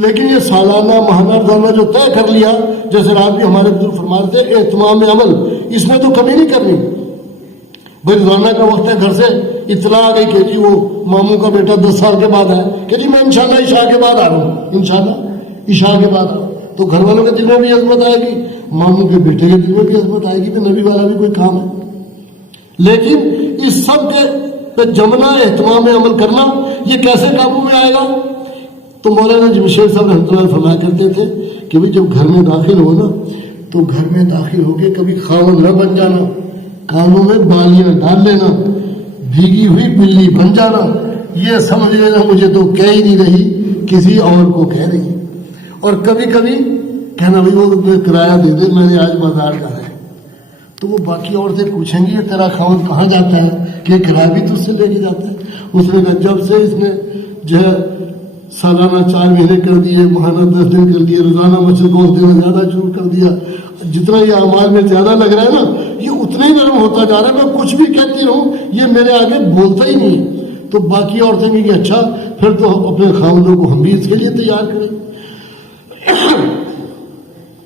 لیکن یہ سالانہ ماہانہ روزانہ جو طے کر لیا, جیسے رات بھی ہمارے بزرگ فرماتے تھے اہتمام عمل, اس میں تو کمی نہیں کرنی. بھائی روزانہ کا وقت ہے, گھر سے اطلاع آ گئی کہ جی وہ ماموں کا بیٹا 10 سال کے بعد ہے, کہ جی میں انشاءاللہ عشاء کے بعد آ رہا ہوں, انشاءاللہ عشاء کے بعد آ رہا ہوں, تو گھر والوں کے دل میں بھی عظمت آئے گی, ماموں کے بیٹے کے دل میں بھی عظمت آئے گی کہ نبی والا بھی کوئی کام ہے. لیکن اس سب کے پہ جمنا, اہتمام عمل کرنا, یہ کیسے قابو میں آئے گا؟ تو مولانا جمشید صاحب رحمۃ اللہ فرمایا کرتے تھے کہ بھائی جب گھر میں داخل ہو نا تو گھر میں داخل ہو کے کبھی خاون نہ بن جانا, کانوں میں بالیاں ڈال لینا, بھیگی ہوئی بلی بن جانا، یہ سمجھ لینا مجھے تو کہہ ہی نہیں رہی، کسی اور کو کہہ رہی ہے۔ اور کبھی کبھی کہنا بھائی وہ کرایہ دے دے، میں نے آج بازار جانا ہے، تو وہ باقی عورتیں پوچھیں گی تیرا خاوند کہاں جاتا ہے کہ کرایہ بھی تجھ سے لے کے جاتا ہے۔ اس نے کہا جب سے اس نے جو ہے سالانہ 4 مہینے کر دیے، ماہانہ 10 دن کر دیے، روزانہ مسجد کو دینا زیادہ شروع کر دیا، جتنا یہ اعمال میں زیادہ لگ رہا ہے نا، یہ اتنا ہی نرم ہوتا جا رہا ہے، میں کچھ بھی کہتی رہوں یہ میرے آگے بولتا ہی نہیں ہے۔ تو باقی عورتیں بھی کہ اچھا پھر تو اپنے خاوندوں کو ہم بھی اس کے لیے تیار کریں۔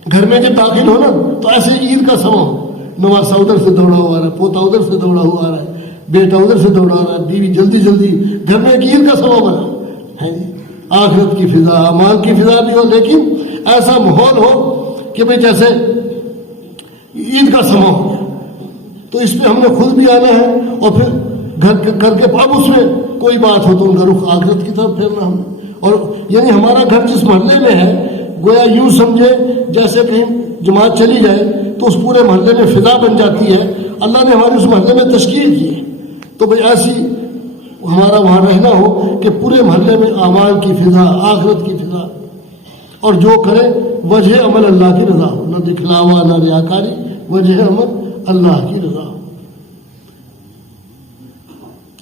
گھر میں جب داخل ہو نا تو ایسے عید کا سما ہو، نواسا ادھر سے دوڑا ہوا آ رہا ہے، پوتا ادھر سے دوڑا ہوا آ رہا ہے، بیٹا ادھر سے دوڑا آ رہا ہے، بیوی جلدی جلدی، گھر میں ایک عید کا سما بنا ہے جی۔ آخرت کی فضا، اعمال کی فضا بھی ہو، لیکن ایسا ماحول ہو کہ بھئی جیسے عید کا سما ہو گیا۔ تو اس پہ ہم نے خود بھی آنا ہے، اور پھر گھر کے اب اس میں کوئی بات ہو تو ان کا رخ آخرت کی طرف پھیرنا ہم، اور یعنی ہمارا گھر جس محلے میں ہے گویا یوں سمجھے جیسے کہیں جماعت چلی جائے تو اس پورے محلے میں فضا بن جاتی ہے، اللہ نے ہماری اس محلے میں تشکیل کی ہے۔ تو بھئی ایسی ہمارا وہاں رہنا ہو کہ پورے محلے میں اعمال کی فضا، آخرت کی فضا، اور جو کرے وجہ عمل اللہ کی رضا ہو، نہ دکھلاوا نہ ریاکاری، وجہ عمل اللہ کی رضا ہو،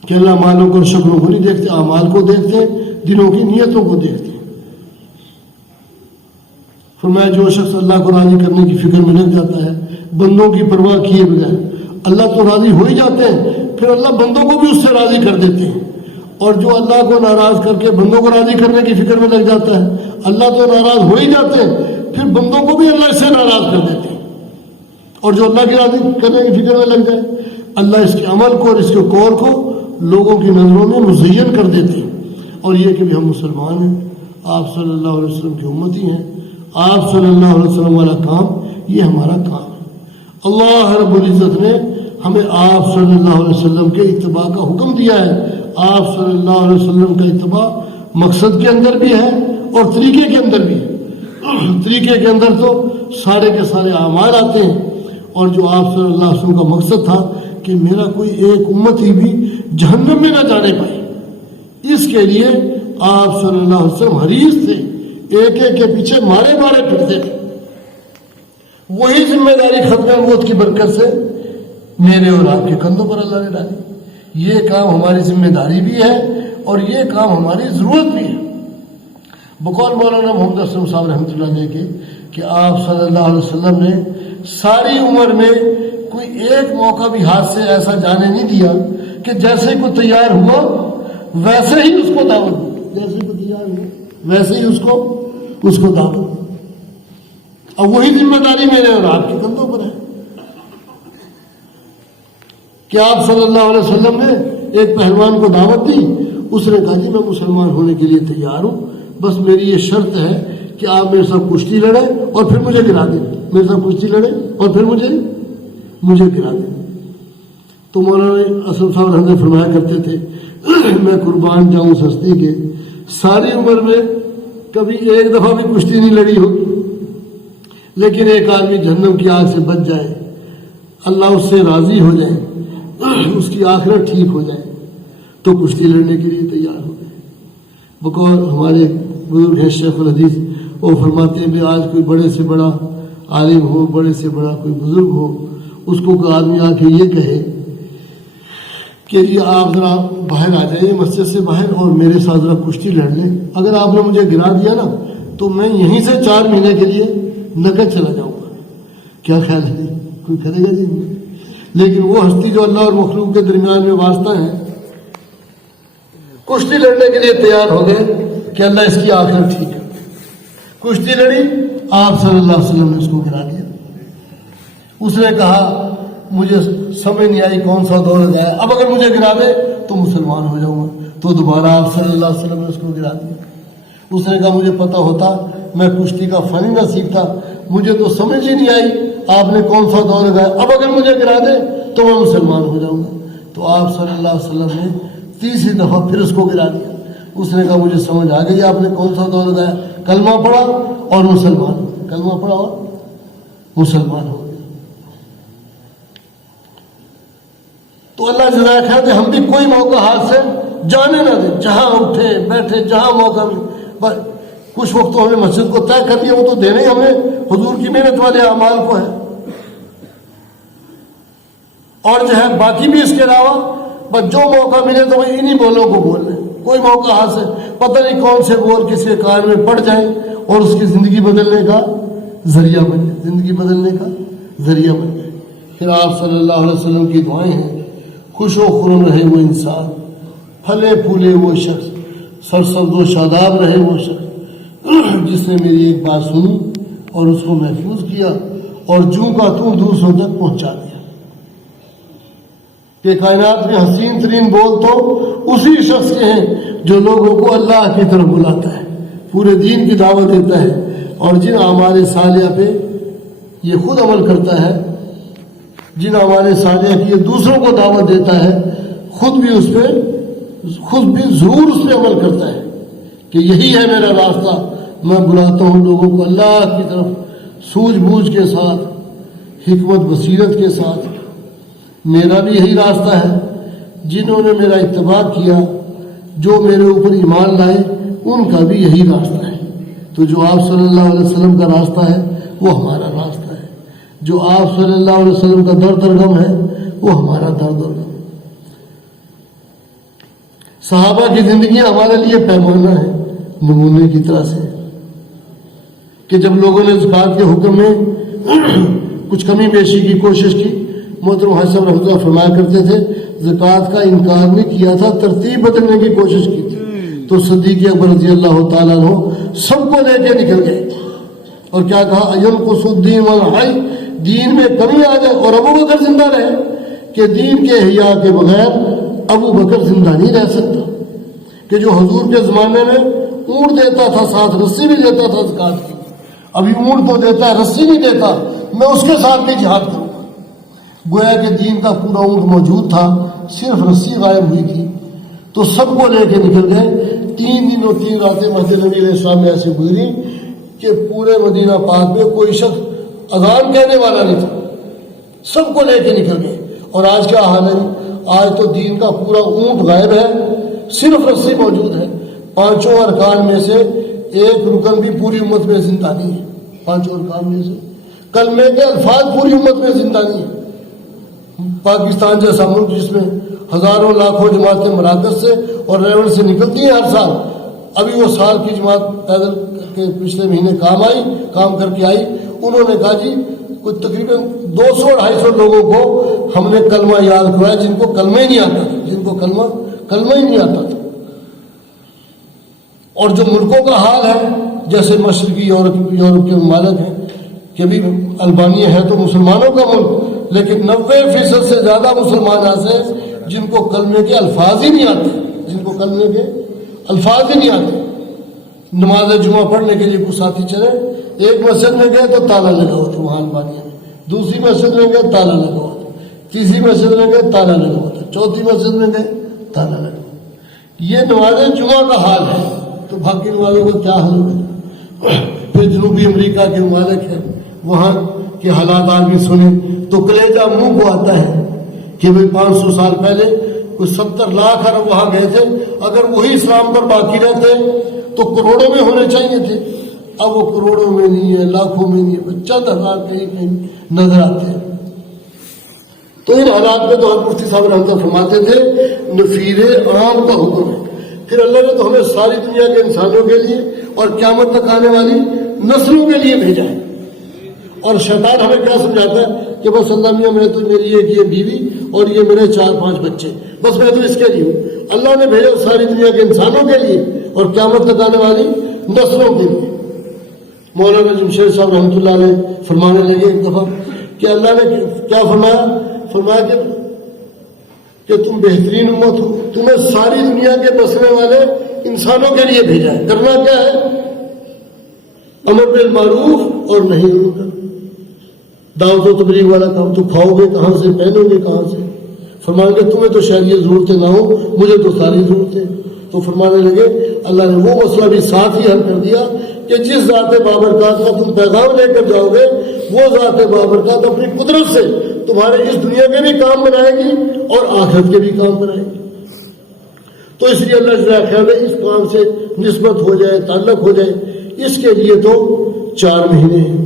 کہ اللہ مالوں کو شکلوں کو نہیں دیکھتے، اعمال کو دیکھتے ہیں، دلوں کی نیتوں کو دیکھتے ہیں۔ فرمایا جو شخص اللہ کو راضی کرنے کی فکر میں لگ جاتا ہے بندوں کی پرواہ کیے بغیر، اللہ تو راضی ہو ہی جاتے ہیں، پھر اللہ بندوں کو بھی اس سے راضی کر دیتے ہیں۔ اور جو اللہ کو ناراض کر کے بندوں کو راضی کرنے کی فکر میں لگ جاتا ہے، اللہ تو ناراض ہو ہی جاتے ہیں، پھر بندوں کو بھی اللہ سے ناراض کر دیتے ہیں۔ اور جو اللہ کی راضی کرنے کی فکر میں لگ جائے، اللہ اس کے عمل کو اور اس کے قول کو لوگوں کی نظروں میں مزین کر دیتے ہیں۔ اور یہ کہ بھی ہم مسلمان ہیں، آپ صلی اللہ علیہ وسلم کی امتی ہیں، آپ صلی اللہ علیہ وسلم والا کام یہ ہمارا کام ہے۔ اللہ رب العزت نے ہمیں آپ صلی اللہ علیہ وسلم کے اتباع کا حکم دیا ہے۔ آپ صلی اللہ علیہ وسلم کا اتباع مقصد کے اندر بھی ہے اور طریقے کے اندر بھی ہے۔ طریقے کے اندر تو سارے کے سارے اعمال آتے ہیں، اور جو آپ صلی اللہ علیہ وسلم کا مقصد تھا کہ میرا کوئی ایک امتی بھی جہنم میں نہ جانے پائے، اس کے لیے آپ صلی اللہ علیہ وسلم حریص تھے، ایک ایک کے پیچھے مارے مارے پھرتے تھے۔ وہی ذمہ داری ختم نبوت کی برکت سے میرے اور آپ کے کندھوں پر اللہ نے ڈالی۔ یہ کام ہماری ذمہ داری بھی ہے اور یہ کام ہماری ضرورت بھی ہے۔ بقول مولانا محمد اسلم صاحب رحمۃ اللہ علیہ کے کہ آپ صلی اللہ علیہ وسلم نے ساری عمر میں کوئی ایک موقع بھی ہاتھ سے ایسا جانے نہیں دیا کہ جیسے کوئی تیار ہوا ویسے ہی اس کو دعوت دی، جیسے کوئی تیار ہوا ویسے ہی اس کو دعوت۔ اب وہی ذمہ داری میرے اور آپ کے کندھوں پر ہے کہ آپ صلی اللہ علیہ وسلم نے ایک پہلوان کو دعوت دی، اس نے کہا جی میں مسلمان ہونے کے لیے تیار ہوں، بس میری یہ شرط ہے کہ آپ میرے ساتھ کشتی لڑیں اور پھر مجھے گرا دیں، میرے ساتھ کشتی لڑیں اور پھر مجھے گرا دیں۔ تو مولانا اسلم صاحب رحمۃ اللہ فرمایا کرتے تھے میں قربان جاؤں اس ہستی کے، ساری عمر میں کبھی ایک دفعہ بھی کشتی نہیں لڑی ہو، لیکن ایک آدمی جہنم کی آگ سے بچ جائے، اللہ اس سے راضی ہو جائے، اس کی آخرت ٹھیک ہو جائے تو کشتی لڑنے کے لیے تیار ہو گئے۔ بقول ہمارے بزرگ ہیں شیخ الحدیث، وہ فرماتے ہیں کہ آج کوئی بڑے سے بڑا عالم ہو، بڑے سے بڑا کوئی بزرگ ہو، اس کو کوئی آدمی آ کے یہ کہے کہ یہ آپ ذرا باہر آ جائیں مسجد سے باہر اور میرے ساتھ ذرا کشتی لڑ لیں، اگر آپ نے مجھے گرا دیا نا تو میں یہیں سے 4 مہینے کے لیے نقد چلا جاؤں گا، کیا خیال ہے؟ کوئی کرے گا جی؟ لیکن وہ ہستی جو اللہ اور مخلوق کے درمیان میں واسطہ ہے، کشتی لڑنے کے لیے تیار ہو گئے کہ اللہ اس کی آخرت ٹھیک ہے، کشتی لڑی، آپ صلی اللہ علیہ وسلم نے اس کو گرا دیا۔ اس نے کہا مجھے سمجھ نہیں آئی کون سا دور گیا، اب اگر مجھے گرا دے تو مسلمان ہو جاؤں گا، تو دوبارہ آپ صلی اللہ علیہ وسلم نے اس کو گرا دیا۔ اس نے کہا مجھے پتہ ہوتا میں کشتی کا فن ہی نہ سیکھتا، مجھے تو سمجھ ہی نہیں آئی آپ نے کون سا دور لگایا، اب اگر مجھے گرا دے تو میں مسلمان ہو جاؤں گا۔ تو آپ صلی اللہ علیہ وسلم نے 3 دفعہ پھر اس کو گرا دیا۔ اس نے کہا مجھے سمجھ آ گئی آپ نے کون سا دور لگایا، کلمہ پڑھا اور مسلمان، کلمہ پڑھا اور مسلمان ہو گیا۔ تو اللہ جزائے خیر دے ہم بھی کوئی موقع ہاتھ سے جانے نہ دیں، جہاں اٹھے بیٹھے جہاں موقع ملے. کچھ وقت تو ہمیں مسجد کو طے کر دیا، وہ تو دینے ہمیں حضور کی محنت والے اعمال کو ہے. اور جو ہے باقی بھی اس کے علاوہ بس جو موقع ملے تو وہ انہی بولوں کو بول لیں. کوئی موقع ہاتھ سے پتہ نہیں کون سے بول کسی کے کان میں پڑ جائیں اور اس کی زندگی بدلنے کا ذریعہ بن جائے، زندگی بدلنے کا ذریعہ بن جائے. پھر آپ صلی اللہ علیہ وسلم کی دعائیں ہیں، خوش و خرم رہے وہ انسان، پھلے پھولے وہ شخص، سرسبز و شاداب رہے وہ شخص جس نے میری ایک بات سنی اور اس کو محفوظ کیا اور جوں کا توں دوسروں تک پہنچا دیا. کہ کائنات میں حسین ترین بول تو اسی شخص کے ہیں جو لوگوں کو اللہ کی طرف بلاتا ہے، پورے دین کی دعوت دیتا ہے، اور جن اعمال صالحہ پہ یہ خود عمل کرتا ہے، جن اعمال صالحہ کی یہ دوسروں کو دعوت دیتا ہے، خود بھی ضرور اس پہ عمل کرتا ہے کہ یہی ہے میرا راستہ. میں بلاتا ہوں لوگوں کو اللہ کی طرف سوجھ بوجھ کے ساتھ، حکمت بصیرت کے ساتھ. میرا بھی یہی راستہ ہے. جنہوں نے میرا اتباع کیا، جو میرے اوپر ایمان لائے، ان کا بھی یہی راستہ ہے. تو جو آپ صلی اللہ علیہ وسلم کا راستہ ہے وہ ہمارا راستہ ہے، جو آپ صلی اللہ علیہ وسلم کا درد اور غم ہے وہ ہمارا درد اور غم. صحابہ کی زندگی ہمارے لیے پیمانہ ہے، نمونے کی طرح سے، کہ جب لوگوں نے زکوٰۃ کے حکم میں کچھ کمی بیشی کی کوشش کی، محترم حاجی صاحب رحمۃ اللہ فرمایا کرتے تھے زکوٰۃ کا انکار نہیں کیا تھا، ترتیب بدلنے کی کوشش کی تھی. تو صدیق اکبر رضی اللہ تعالیٰ عنہ سب کو لے کے نکل گئے اور کیا کہا، اینقص الدین والحی، دین میں کمی آ جائے اور ابو بکر زندہ رہے، کہ دین کے احیاء کے بغیر ابو بکر زندہ نہیں رہ سکتا. کہ جو حضور کے زمانے میں اونٹ دیتا تھا، ساتھ رسی بھی دیتا تھا زکوٰۃ کی، ابھی اونٹ تو دیتا ہے رسی نہیں دیتا، میں اس کے ساتھ بھی جہاد کروں گا. گویا کہ دین کا پورا اونٹ موجود تھا، صرف رسی غائب ہوئی تھی. تو سب کو لے کے نکل گئے. 3 دن اور 3 راتیں مسجد نبی علیہ السلام میں ایسے گزری کہ پورے مدینہ پاک میں کوئی شخص اذان کہنے والا نہیں تھا. سب کو لے کے نکل گئے. اور آج کیا حال ہے؟ آج تو دین کا پورا اونٹ غائب ہے، صرف رسی موجود ہے. 5 ارکان میں سے ایک رکن بھی پوری امت میں زندہ نہیں ہے. 5 ارکان میں سے کلمے کے الفاظ پوری امت میں زندہ نہیں ہے. پاکستان جیسا ملک جس میں ہزاروں لاکھوں جماعتیں مراکز سے اور ریوڑ سے نکلتی ہیں ہر سال، ابھی وہ سال کی جماعت پیدل کے پچھلے مہینے کام کر کے آئی. انہوں نے کہا جی کچھ تقریباً 200-250 لوگوں کو ہم نے کلمہ یاد کروایا جن کو کلمہ ہی نہیں آتا تھا، جن کو کلمہ ہی نہیں آتا تھا. اور جو ملکوں کا حال ہے جیسے مشرقی یورپ کے ممالک ہیں کہ بھی البانیہ ہے تو مسلمانوں کا ملک، لیکن 90% سے زیادہ مسلمان ایسے ہیں جن کو کلمے کے الفاظ ہی نہیں آتے، جن کو کلمے کے الفاظ ہی نہیں آتے. نماز جمعہ پڑھنے کے لیے کچھ ساتھی چلے، ایک مسجد میں گئے تو تالا لگا ہوا تھا وہاں البانیہ میں، دوسری مسجد میں گئے تالا لگا ہوا تھا، تیسری مسجد میں گئے تالا لگا ہوا تھا، چوتھی مسجد میں گئے تالا لگا ہوا. یہ نماز جمعہ کا حال ہے. تو باقی والوں کا کیا حال ہوگا؟ پھر جنوبی امریکہ کے ممالک ہیں، وہاں کے حالات آدمی سنے تو کلیجہ منہ کو آتا ہے کہ بھئی 500 سال پہلے کچھ 70 لاکھ عرب وہاں گئے تھے، اگر وہی اسلام پر باقی رہتے تو کروڑوں میں ہونے چاہیے تھے. اب وہ کروڑوں میں نہیں ہے، لاکھوں میں نہیں ہے، چند ہزار کہیں نظر آتے ہیں. تو ان حالات میں تو مفتی صاحب رحمۃ اللہ فرماتے تھے نفیر عام کا حکم ہے. پھر اللہ نے تو ہمیں ساری دنیا کے انسانوں کے لیے اور قیامت تک آنے والی نسلوں کے لیے بھیجا ہے. اور شیطان ہمیں کیا سمجھاتا ہے کہ بس اللہ میاں میں تو میری ایک یہ بیوی اور یہ میرے 4-5 بچے، بس میں تو اس کے لیے ہوں. اللہ نے بھیجا ساری دنیا کے انسانوں کے لیے اور قیامت تک آنے والی نسلوں کے لیے. مولانا جمشید صاحب رحمۃ اللہ علیہ فرمانے لگے ایک دفعہ کہ اللہ نے کیا فرمایا کہ تم بہترین امت ہو، تمہیں ساری دنیا کے بسنے والے انسانوں کے لیے بھیجا ہے. کرنا کیا ہے؟ امر بالمعروف اور نہیں منکر. دعوت و تبلیغ والا کام تو کھاؤ گے کہاں سے، پہنو گے کہاں سے. فرمانے لگے تمہیں تو شاید یہ ضرورتیں نہ ہو، مجھے تو ساری ضرورتیں. تو فرمانے لگے اللہ نے وہ مسئلہ بھی ساتھ ہی حل کر دیا کہ جس ذات بابرکات کا تم پیغام لے کر جاؤ گے وہ ذات بابرکات اپنی قدرت سے تمہارے اس دنیا کے بھی کام بنائے گی اور آخرت کے بھی کام بنائے گی. تو اس لیے اللہ جل خیال ہے اس کام سے نسبت ہو جائے، تعلق ہو جائے. اس کے لیے تو 4 مہینے ہیں،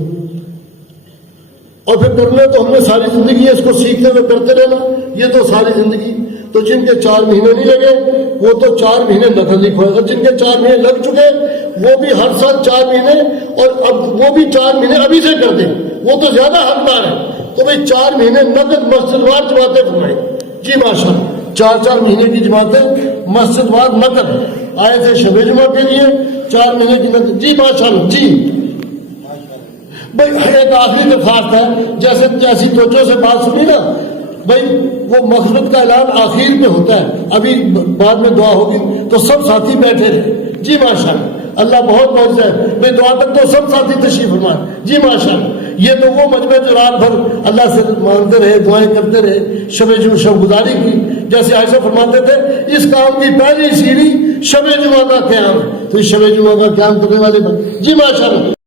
اور پھر کرنا تو ہم نے ساری زندگی ہے، اس کو سیکھتے ہوئے کرتے رہنا، یہ تو ساری زندگی. تو جن کے 4 مہینے نہیں لگے وہ تو 4 مہینے نقل لکھوائے گا، جن کے 4 مہینے لگ چکے وہ بھی ہر سال 4 مہینے، اور اب وہ بھی 4 مہینے ابھی سے کر دیں، وہ تو زیادہ حقدار ہے. تو بھائی 4 مہینے نقد مسجد وار جماعتیں فرمائیں. جی ماشاء اللہ، 4 مہینے کی جماعتیں مسجد وار نقد آئے تھے شب جمعہ کے لیے، 4 مہینے کی نقد. جی ماشاء اللہ. جی بھائی ایک آخری درخواست ہے، جیسی توجہ سے بات سنی نا بھائی، وہ مغفرت کا اعلان آخر میں ہوتا ہے، ابھی بعد میں دعا ہوگی تو سب ساتھی بیٹھے رہے. جی ماشاء اللہ، اللہ بہت معجزہ ہے بھائی، دعا تک تو سب ساتھی تشریف فرمائیں. جی ماشاء اللہ. یہ تو وہ مجمع جو رات بھر اللہ سے مانگتے رہے، دعائیں کرتے رہے، شب گزاری کی. جیسے عائشہ فرماتے تھے اس کام کی پہلی سیڑھی شب جمعہ کا قیام ہے، تو اس شب جمعہ کا قیام کرنے والے. جی ماشاء اللہ.